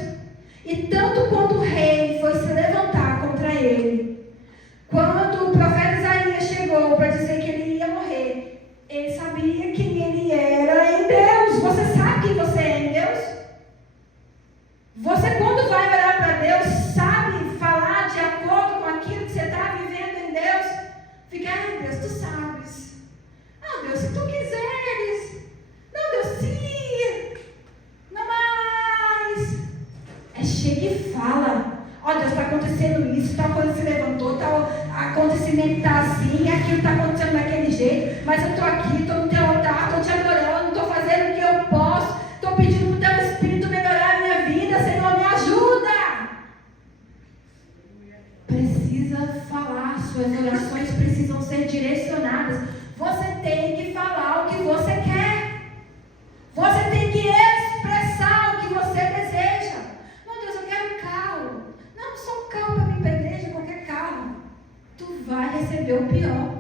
E tanto quando o rei foi se levantar contra ele, quando o profeta Isaías chegou para dizer que ele ia morrer, ele sabia quem ele era em Deus. Você sabe quem você é em Deus? Você, quando vai olhar para Deus, sabe falar de acordo com aquilo que você está vivendo em Deus? Fica: ai Deus, Tu sabes. Não, Deus, se Tu quiseres. Não, Deus, se. Não mais. Chega e fala: ó Deus, está acontecendo isso, tal coisa se levantou, tal acontecimento está assim, aquilo está acontecendo daquele jeito, mas eu estou aqui, estou no Teu altar, estou Te adorando, estou fazendo o que eu posso, estou pedindo para o Teu Espírito melhorar a minha vida. Senhor, me ajuda. Precisa falar, suas orações precisam ser direcionadas. Você tem que falar o que você quer. Você tem que expressar o que você deseja. Não, Deus, eu quero um carro. Não só um carro para vir para a igreja, qualquer carro. Tu vai receber o pior,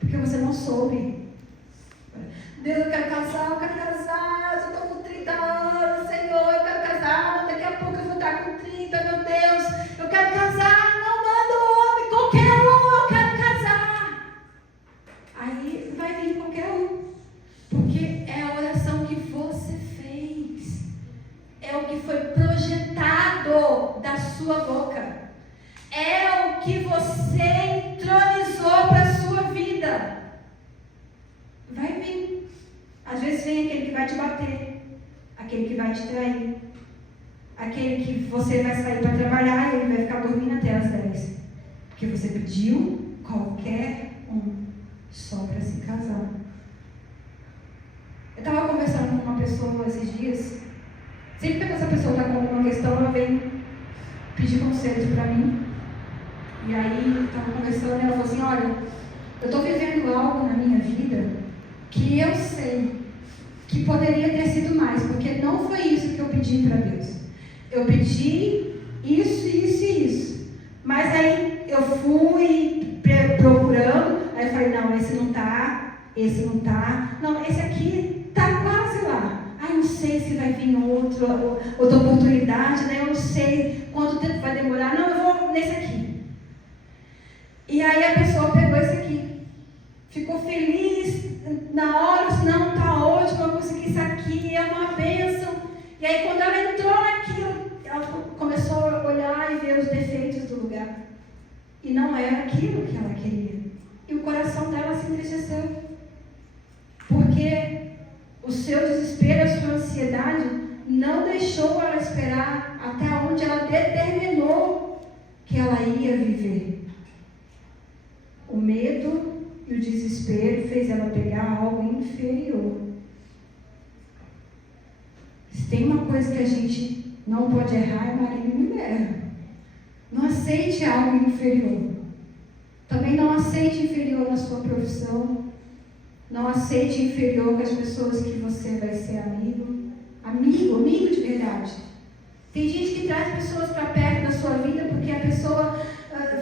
porque você não soube. Deus, eu quero casar, eu já estou com 30 anos, Senhor, eu quero casar, daqui a pouco eu vou estar com 30, meu Deus, eu quero casar, não manda um homem, qualquer um, eu quero casar. Aí vai vir qualquer um, porque é a oração que você fez, é o que foi projetado da sua boca, é o que você entronizou para a sua vida. Vai vir. Às vezes vem aquele que vai te bater, aquele que vai te trair, aquele que você vai sair para trabalhar e ele vai ficar dormindo até as 10, porque você pediu qualquer um só para se casar. Eu estava conversando com uma pessoa esses dias. Sempre que essa pessoa está com alguma questão, ela vem pedir conselhos para mim. E aí eu estava conversando e ela falou assim: olha, eu estou vivendo algo na minha vida que eu sei que poderia ter sido mais, porque não foi isso que eu pedi para Deus. Eu pedi isso, isso e isso. Mas aí eu fui procurando, aí eu falei, não, esse não tá, não, esse aqui tá quase lá. Ai, não sei se vai vir outra oportunidade, né? Eu não sei quanto tempo vai demorar. Não, eu vou nesse aqui. E aí a pessoa pegou esse aqui. Ficou feliz na hora, disse, não, tá ótimo, eu consegui isso aqui, é uma bênção. E aí quando ela entrou naquilo, ela começou a olhar e ver os defeitos do lugar. E não era aquilo que ela queria. E o coração dela se entristeceu. Porque o seu desespero, a sua ansiedade, não deixou ela esperar até onde ela determinou que ela ia viver. O medo e o desespero fez ela pegar algo inferior. Se tem uma coisa que a gente não pode errar, é marido e mulher. Não aceite algo inferior. Também não aceite inferior na sua profissão. Não aceite inferior com as pessoas que você vai ser amigo. Amigo de verdade. Tem gente que traz pessoas para perto da sua vida porque a pessoa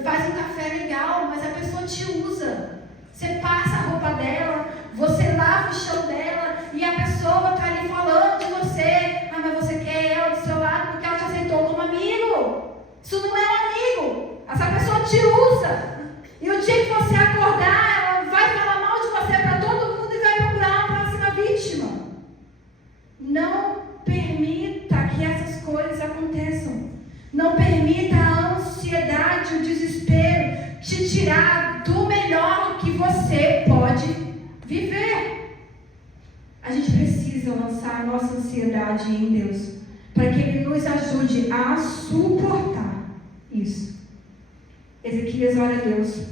faz um café legal, mas a pessoa te usa. Você passa a roupa dela, você lava o chão dela e a pessoa está ali falando de você. Ah, mas você quer ela do seu lado porque ela te aceitou como amigo. Isso não é um amigo. Essa pessoa te usa. E o dia que você acordar, ela vai falar mal de você para todo mundo e vai procurar uma próxima vítima. Não permita que essas coisas aconteçam. Não permita a ansiedade, o desespero te tirar do melhor que você pode viver. A gente precisa lançar a nossa ansiedade em Deus, para que Ele nos ajude a suportar isso. Ezequias ora a Deus.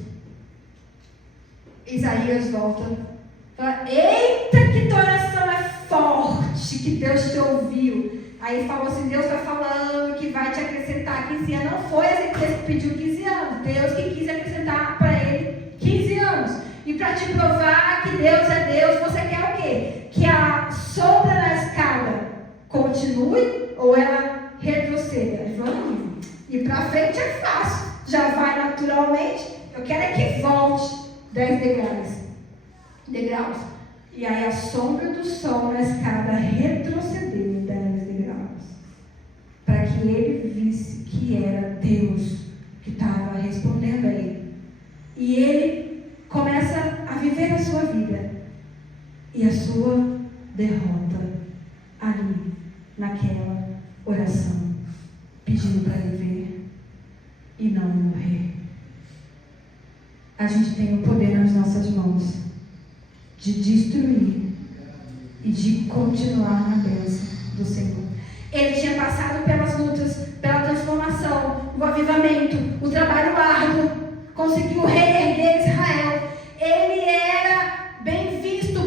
Isaías volta. Fala, eita, que tua oração é forte, que Deus te ouviu. Aí falou assim, Deus está falando que vai te acrescentar 15 anos. Não foi Ezequias que pediu 15 anos. Deus que quis acrescentar para ele 15 anos. E para te provar que Deus é Deus, você quer o quê? Que a sombra na escada continue ou ela retroceda? Ele falou, não, ir para frente é fácil. Já vai naturalmente. Eu quero é que volte 10 degraus. E aí a sombra do sol na escada retrocedeu 10 degraus. Para que ele visse que era Deus que estava respondendo a ele. E ele começa a viver a sua vida. E a sua derrota ali, naquela oração. Pedindo para viver e não morrer. A gente tem o poder nas nossas mãos de destruir e de continuar na bênção do Senhor. Ele tinha passado pelas lutas, pela transformação, o avivamento, o trabalho árduo, conseguiu reerguer Israel. Ele era bem visto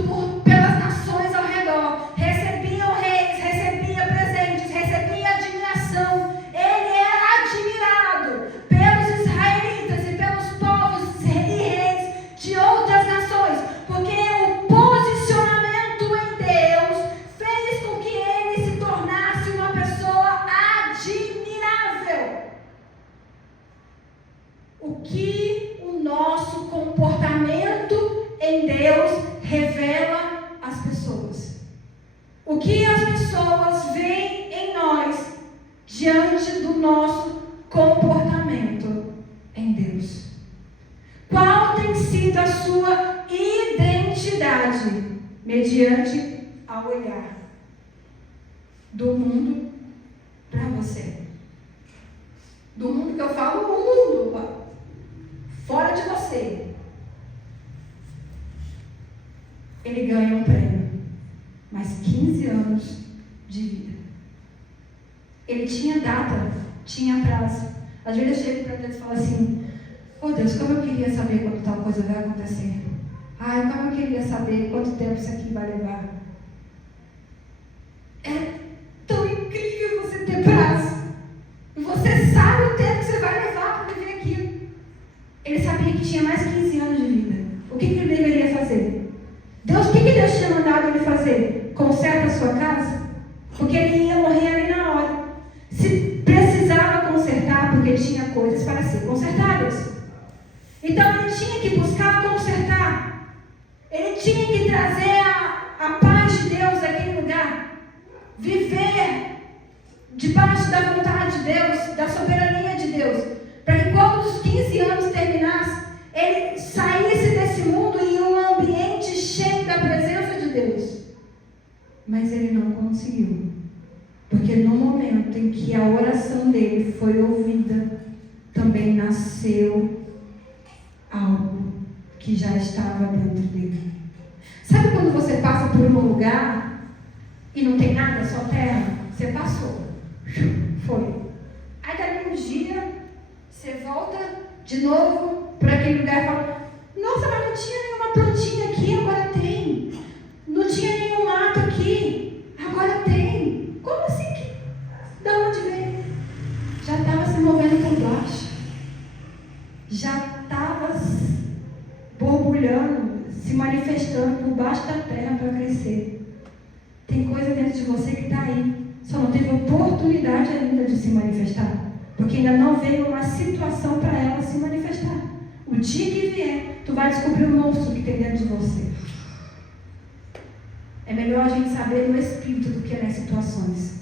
pelas nações ao redor, recebia reis, recebia presentes, recebia admiração. Ele era admirado pelos israelitas e pelos povos e reis de outras nações, porque o posicionamento em Deus fez com que ele se tornasse uma pessoa admirável. O que o nosso comportamento em Deus revela às pessoas? O que as pessoas veem em nós diante do nosso comportamento em Deus? Qual tem sido a sua identidade mediante ao olhar do mundo para você? Do mundo que eu falo, o mundo fora de você. Ele ganha um prêmio, mais 15 anos de vida. Ele tinha data, tinha prazo. Às vezes eu chego para Deus e falo assim, oh Deus, como eu queria saber quando tal coisa vai acontecer. Ai, como eu queria saber quanto tempo isso aqui vai levar. É tão incrível você ter prazo. E você sabe o tempo que você vai levar para viver aquilo. Ele sabia que tinha mais 15 anos de vida. O que ele deveria fazer? Deus, o que Deus tinha mandado ele fazer? Conserta a sua casa? Porque ele ia morrer ali na hora. Se precisava consertar, porque ele tinha coisas para ser consertadas. Então ele tinha que buscar consertar. Ele tinha que trazer a paz de Deus àquele lugar. Viver debaixo da vontade de Deus, da soberania de Deus. Para que quando os 15 anos terminasse, ele saísse desse mundo em um ambiente cheio da presença de Deus. Mas ele não conseguiu. Porque no momento em que a oração dele foi ouvida, também nasceu algo que já estava dentro dele. Sabe quando você passa por um lugar e não tem nada, só terra? Você passou. Foi. Aí daqui um dia, você volta de novo para aquele lugar e fala: nossa, mas não tinha nenhuma plantinha aqui, agora tem. Não tinha nenhum mato aqui, agora tem. Como assim? De onde veio? Já estava se movendo por baixo. Já estava borbulhando, se manifestando por baixo da terra para crescer. Tem coisa dentro de você que está aí. Só não teve oportunidade ainda de se manifestar. Porque ainda não veio uma situação para ela se manifestar. O dia que vier, tu vai descobrir o monstro que tem dentro de você. É melhor a gente saber no espírito do que nas situações.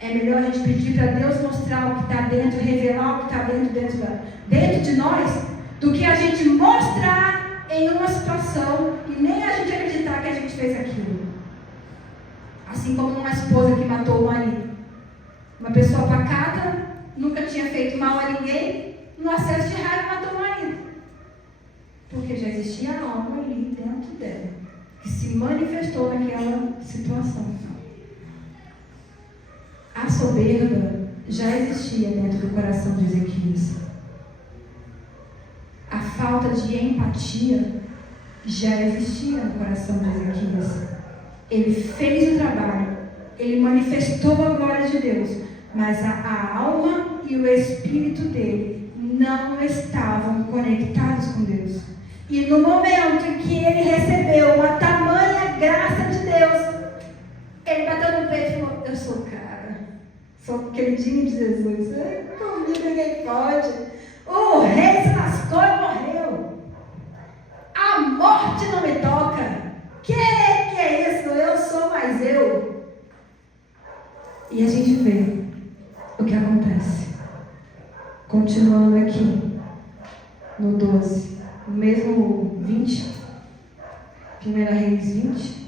É melhor a gente pedir para Deus mostrar o que está dentro, revelar o que está dentro de nós, do que a gente mostrar em uma situação e nem a gente acreditar que a gente fez aquilo. Assim como uma esposa que matou o marido. Uma pessoa pacata, nunca tinha feito mal a ninguém, no acesso de raiva matou o marido. Porque já existia algo ali dentro dela, que se manifestou naquela situação. A soberba já existia dentro do coração de Ezequias. A falta de empatia já existia no coração de Ezequias. Ele fez o trabalho, ele manifestou a glória de Deus, mas a alma e o espírito dele não estavam conectados com Deus. E no momento em que ele recebeu uma tamanha graça de Deus, ele bateu no peito e falou: eu sou o cara, sou o queridinho de Jesus. Comigo ninguém pode. O rei se lascou e morreu. A morte não me toca. Que é isso? Eu sou mais eu. E a gente vê o que acontece. Continuando aqui no 12, no mesmo 20, 1 Reis 20.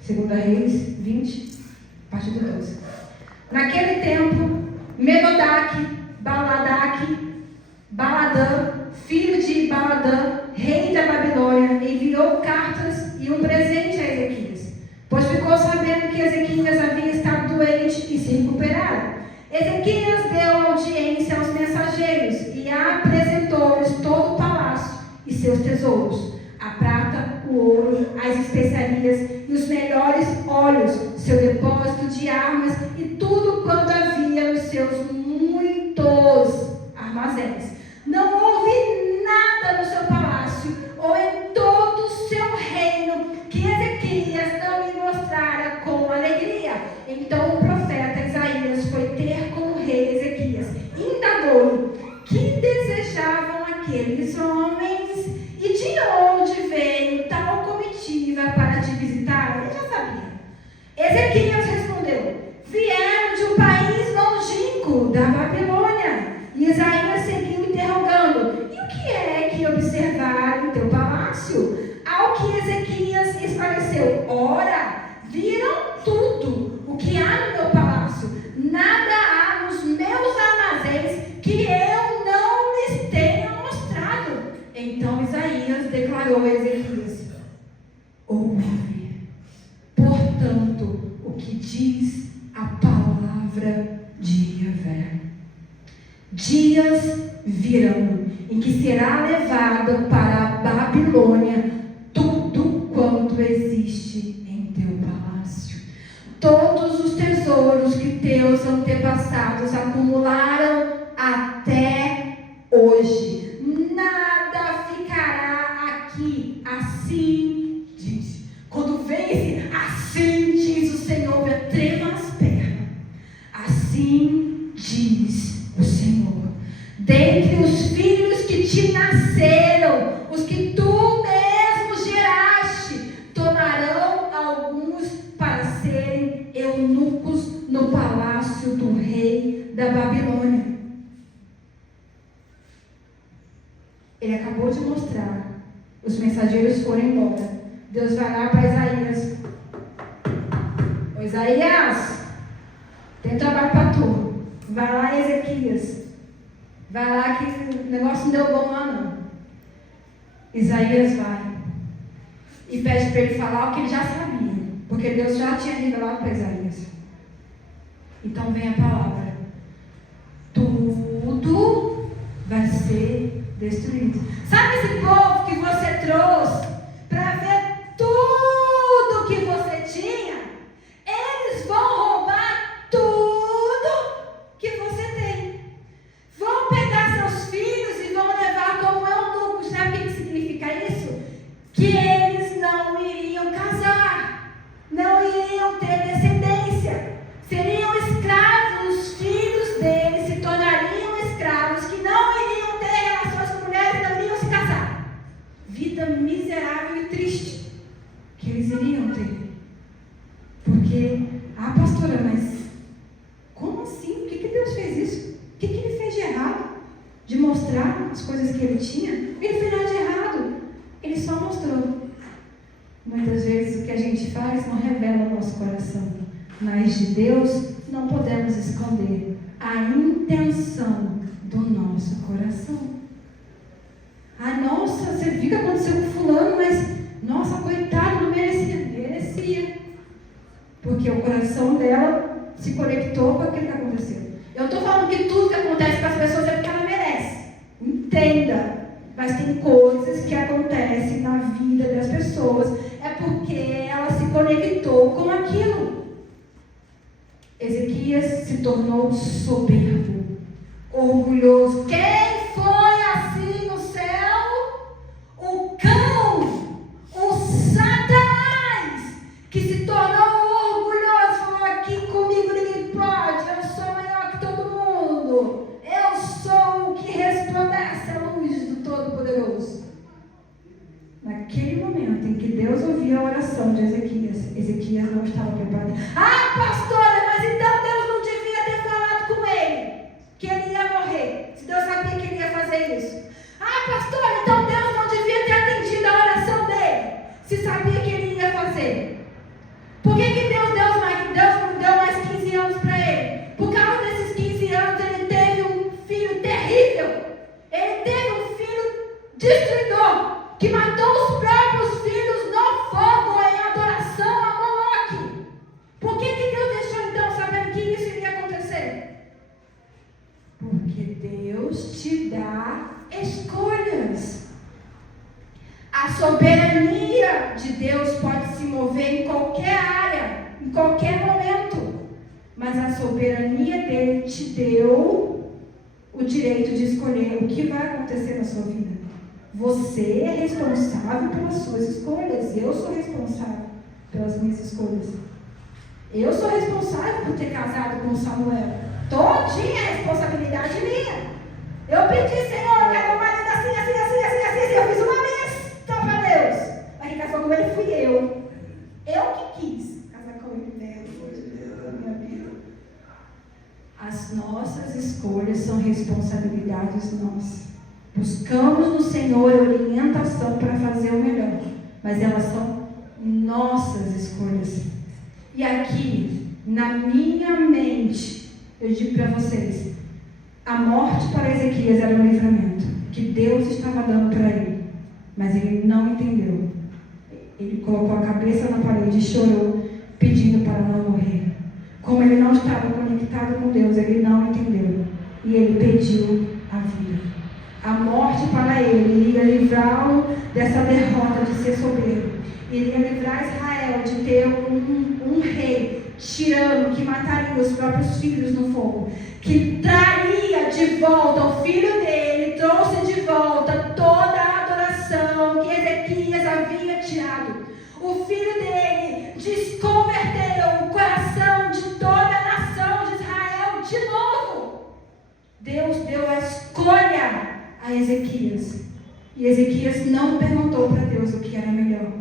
Segunda Reis 20, a partir do 12. Naquele tempo, Merodach, Baladã, filho de Baladã, rei da Babilônia, enviou cartas e um presente a Ezequias, pois ficou sabendo que Ezequias havia estado doente e se recuperara. Ezequias deu audiência aos mensageiros e apresentou-lhes todo o palácio e seus tesouros, a prata, o ouro, as especiarias e os melhores óleos, seu depósito de armas e tudo quanto havia nos seus muitos armazéns. Não houve nada no seu palácio ou em todo o seu reino que Ezequias não lhe mostrara com alegria. Então o profeta Isaías foi ter com o rei Ezequias, indagou-lhe que desejavam aqueles homens e de onde veio tal comitiva para te visitar. Ele já sabia. Ezequias respondeu: vieram de um país longínquo, da Babilônia. E Isaías seguiu interrogando: e o que é que observaram em teu palácio? Ao que Ezequias esclareceu: ora, viram tudo o que há no meu palácio. Nada há nos meus armazéns que eu não lhes tenha mostrado. Então Isaías declarou a Ezequias: ouve, portanto, o que diz a palavra de Yahvé. Dias virão em que será levado para a Babilônia tudo quanto existe em teu palácio, todos os tesouros que teus antepassados acumularam até hoje. Nada ficará aqui, assim diz. Quando vem esse assim diz o Senhor, trema as pernas. Assim diz o Senhor. Dentre os filhos que te nasceram, os que tu mesmo geraste, tomarão alguns para serem eunucos no palácio do rei da Babilônia. Ele acabou de mostrar. Os mensageiros foram embora. Deus vai lá para Isaías. Ô Isaías, tem trabalho para tu. Vai lá, Ezequias. Vai lá que o negócio não deu bom lá não. Isaías vai. E pede para ele falar o que ele já sabia. Porque Deus já tinha revelado para Isaías. Então vem a palavra. Tudo vai ser destruído. Sabe esse povo que você trouxe para ver tudo que você tinha? Eles vão roubar tudo que você tem. Vão pegar seus filhos e vão levar como eunuco. Sabe o que significa isso? Que eles não iriam casar, não iriam ter descendência, seriam escravos. Os filhos deles se tornariam escravos que não iriam ter relações com mulheres, não iriam se casar. Vida miserável e triste que eles iriam ter. Porque, pastora, mas como assim? Por que Deus fez isso? O que ele fez de errado? De mostrar as coisas que ele tinha? Ele fez nada de errado. Ele só mostrou. Muitas vezes o que a gente faz não revela o nosso coração. Mas de Deus não podemos esconder a intenção do nosso coração. Nossa, você viu o que aconteceu com fulano, mas nossa, coitado, não merecia. Merecia. Porque o coração dela se conectou com aquilo que aconteceu. Eu estou falando que tudo que acontece com as pessoas é porque ela merece. Entenda. Mas tem coisas que acontecem na vida das pessoas. É porque ela se conectou com aquilo. Ezequias se tornou soberbo, orgulhoso. Quem foi assim no céu? O cão, o Satanás, que se tornou orgulhoso. Falou: aqui comigo ninguém pode. Eu sou maior que todo mundo. Eu sou o que resplandece a luz do Todo-Poderoso. Naquele momento em que Deus ouviu a oração de Ezequias, Ezequias não estava preparado. Pastora, mas então Deus não devia ter falado com ele que ele ia morrer, se Deus sabia que ele ia fazer isso. Pastora, então Deus não devia ter atendido a oração dele, se sabia que ele ia fazer. Por que Deus não deu mais 15 anos para ele? Por causa desses 15 anos ele teve um filho terrível. Ele teve um filho destruidor, que matou os próprios filhos no fogo em adoração a Moloque. Por que Deus deixou então sabendo que isso iria acontecer? Porque Deus te dá escolhas. A soberania de Deus pode se mover em qualquer área, em qualquer momento. Mas a soberania dele te deu o direito de escolher o que vai acontecer na sua vida. Você é responsável pelas suas escolhas. Eu sou responsável pelas minhas escolhas. Eu sou responsável por ter casado com Samuel. Todinha a responsabilidade minha. Eu pedi: Senhor, eu quero um marido assim. Eu fiz uma lista para Deus. Mas quem casou com ele fui eu. Eu que quis casar com ele. As nossas escolhas são responsabilidades nossas. Buscamos no Senhor orientação para fazer o melhor, mas elas são nossas escolhas. E aqui, na minha mente, eu digo para vocês, a morte para Ezequias era um livramento que Deus estava dando para ele, mas ele não entendeu. Ele colocou a cabeça na parede e chorou, pedindo para não morrer. Como ele não estava conectado com Deus, ele não entendeu, e ele pediu a vida. A morte para ele iria livrá-lo dessa derrota de ser soberbo. Iria livrar Israel de ter um rei tirano que mataria os próprios filhos no fogo, que traria de volta o filho dele, trouxe de volta toda a adoração que Ezequias havia tirado. O filho dele desconverteu o coração de toda a nação de Israel de novo. Deus deu a escolha a Ezequias. E Ezequias não perguntou para Deus o que era melhor.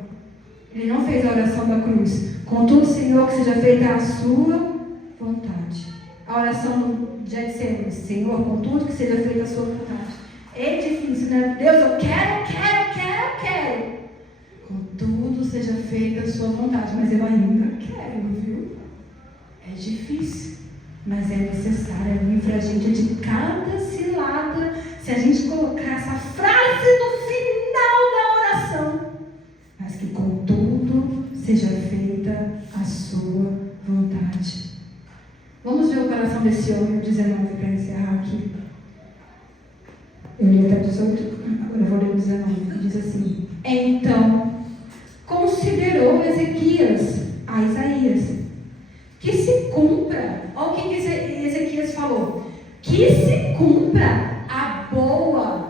Ele não fez a oração da cruz. Contudo, Senhor, que seja feita a sua vontade. A oração de Getsemane, Senhor, contudo, que seja feita a sua vontade. É difícil, né? Deus, eu quero. Contudo, seja feita a sua vontade. Mas eu ainda quero, viu? É difícil, mas é necessário. Livre a gente de cada cilada. Se a gente colocar essa frase no final da oração, mas que contudo seja feita a sua vontade. Vamos ver o coração desse homem, 19, para encerrar aqui. Eu li até 18, agora eu vou ler o 19. Diz assim: então considerou Ezequias a Isaías, que se cumpra, olha o que Ezequias falou, que se cumpra a boa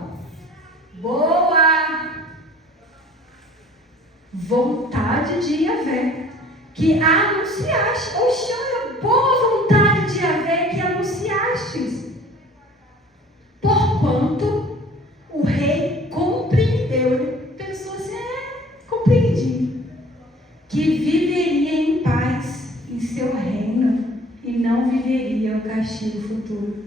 vontade de Yahvé, que anunciaste. Oxe, olha, boa vontade de Yahvé que anunciastes. Porquanto o rei compreendeu, ele pensou assim, compreendi, que viveria em paz em seu reino e não viveria o castigo futuro.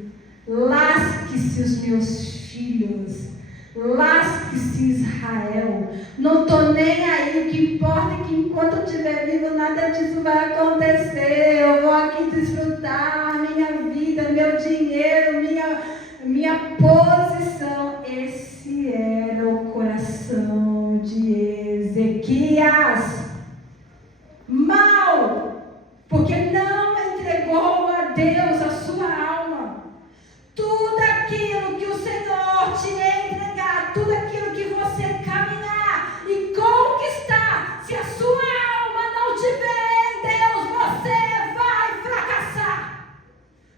Lasque-se os meus filhos, lasque-se Israel, não estou nem aí, o que importa é que enquanto eu estiver vivo nada disso vai acontecer, eu vou aqui desfrutar minha vida, meu dinheiro, minha posição. Esse era o coração de Ezequias, mal, porque não entregou a Deus a sua alma. Tudo aquilo que o Senhor te entregar, tudo aquilo que você caminhar e conquistar, se a sua alma não tiver em Deus, você vai fracassar.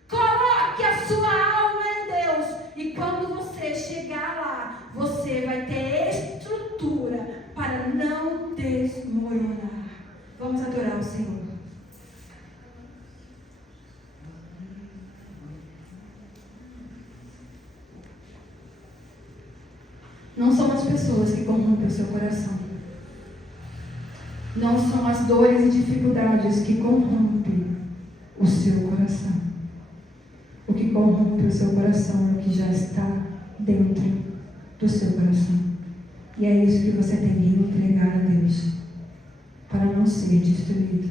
Coloque a sua alma em Deus e quando você chegar lá, você vai ter estrutura para não desmoronar. Vamos adorar o Senhor. Não são as pessoas que corrompem o seu coração. Não são as dores e dificuldades que corrompem o seu coração. O que corrompe o seu coração é o que já está dentro do seu coração. E é isso que você tem que entregar a Deus, para não ser destruído.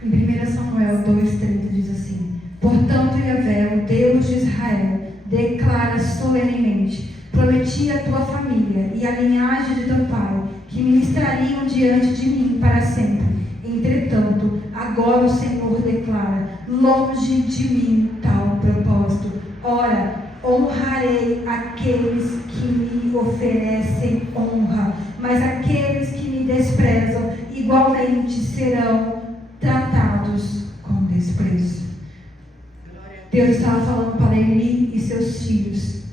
Em 1 Samuel 2,30 diz assim: portanto, Yahvé, o Deus de Israel, declara solenemente: prometi à tua família e à linhagem de teu pai que ministrariam diante de mim para sempre. Entretanto, agora o Senhor declara: longe de mim tal propósito. Ora, honrarei aqueles que me oferecem honra, mas aqueles que me desprezam igualmente serão tratados com desprezo. Deus estava falando para Eli e seus filhos.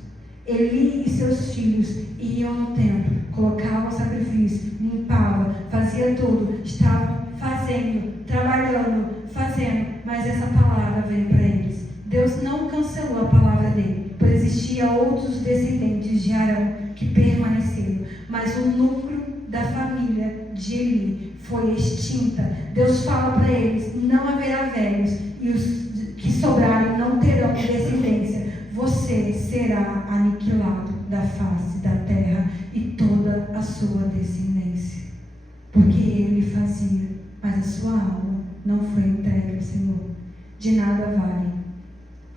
Eli e seus filhos iam no templo, colocavam sacrifício, limpavam, faziam tudo, estavam fazendo, trabalhando, mas essa palavra veio para eles. Deus não cancelou a palavra dele, pois existia outros descendentes de Arão que permaneceram, mas o núcleo da família de Eli foi extinta. Deus fala para eles: não haverá velhos, e os que sobrarem não terão descendência. Você será aniquilado da face da terra e toda a sua descendência. Porque ele fazia, mas a sua alma não foi entregue ao Senhor. De nada vale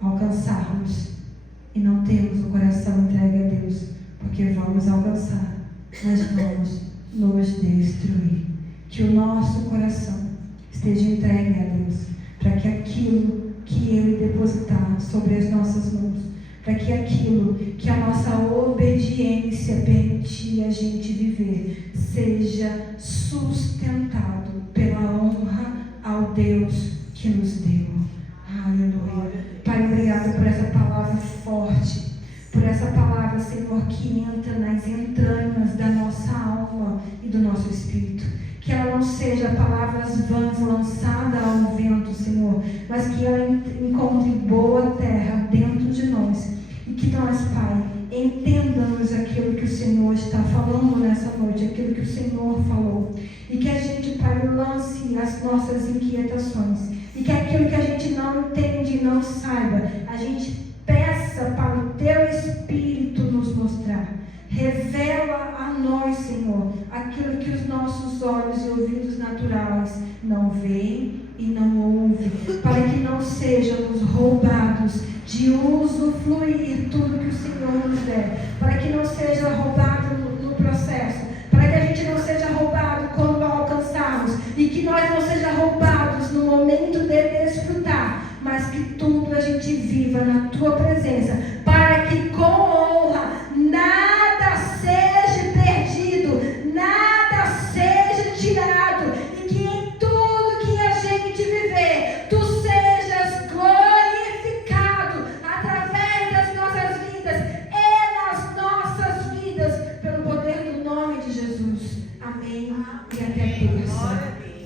alcançarmos e não temos o coração entregue a Deus, porque vamos alcançar, mas vamos nos destruir. Que o nosso coração esteja entregue a Deus, para que aquilo que Ele depositar sobre as nossas mãos, para que aquilo que a nossa obediência permitir a gente viver seja sustentado pela honra ao Deus que nos deu. Aleluia. Pai, obrigado por essa palavra forte, por essa palavra, Senhor, que entra nas entranhas da nossa alma e do nosso espírito. Que ela não seja palavras vãs lançadas ao vento, Senhor, mas que ela encontre boa terra dentro de nós. E que nós, Pai, entendamos aquilo que o Senhor está falando nessa noite, aquilo que o Senhor falou. E que a gente, Pai, lance as nossas inquietações. E que aquilo que a gente não entende e não saiba, a gente peça para o Teu Espírito nos mostrar. Revela a nós, Senhor, aquilo que os nossos olhos e ouvidos naturais não veem e não ouvem, para que não sejamos roubados de usufruir tudo que o Senhor nos der, para que não seja roubado no processo, para que a gente não seja roubado quando alcançarmos, e que nós não seja roubados no momento de desfrutar, mas que tudo a gente viva na Tua presença, para que com honra nada seja perdido, nada seja tirado, e que em tudo que a gente viver, Tu sejas glorificado através das nossas vidas e nas nossas vidas, pelo poder do nome de Jesus. Amém. E até terça.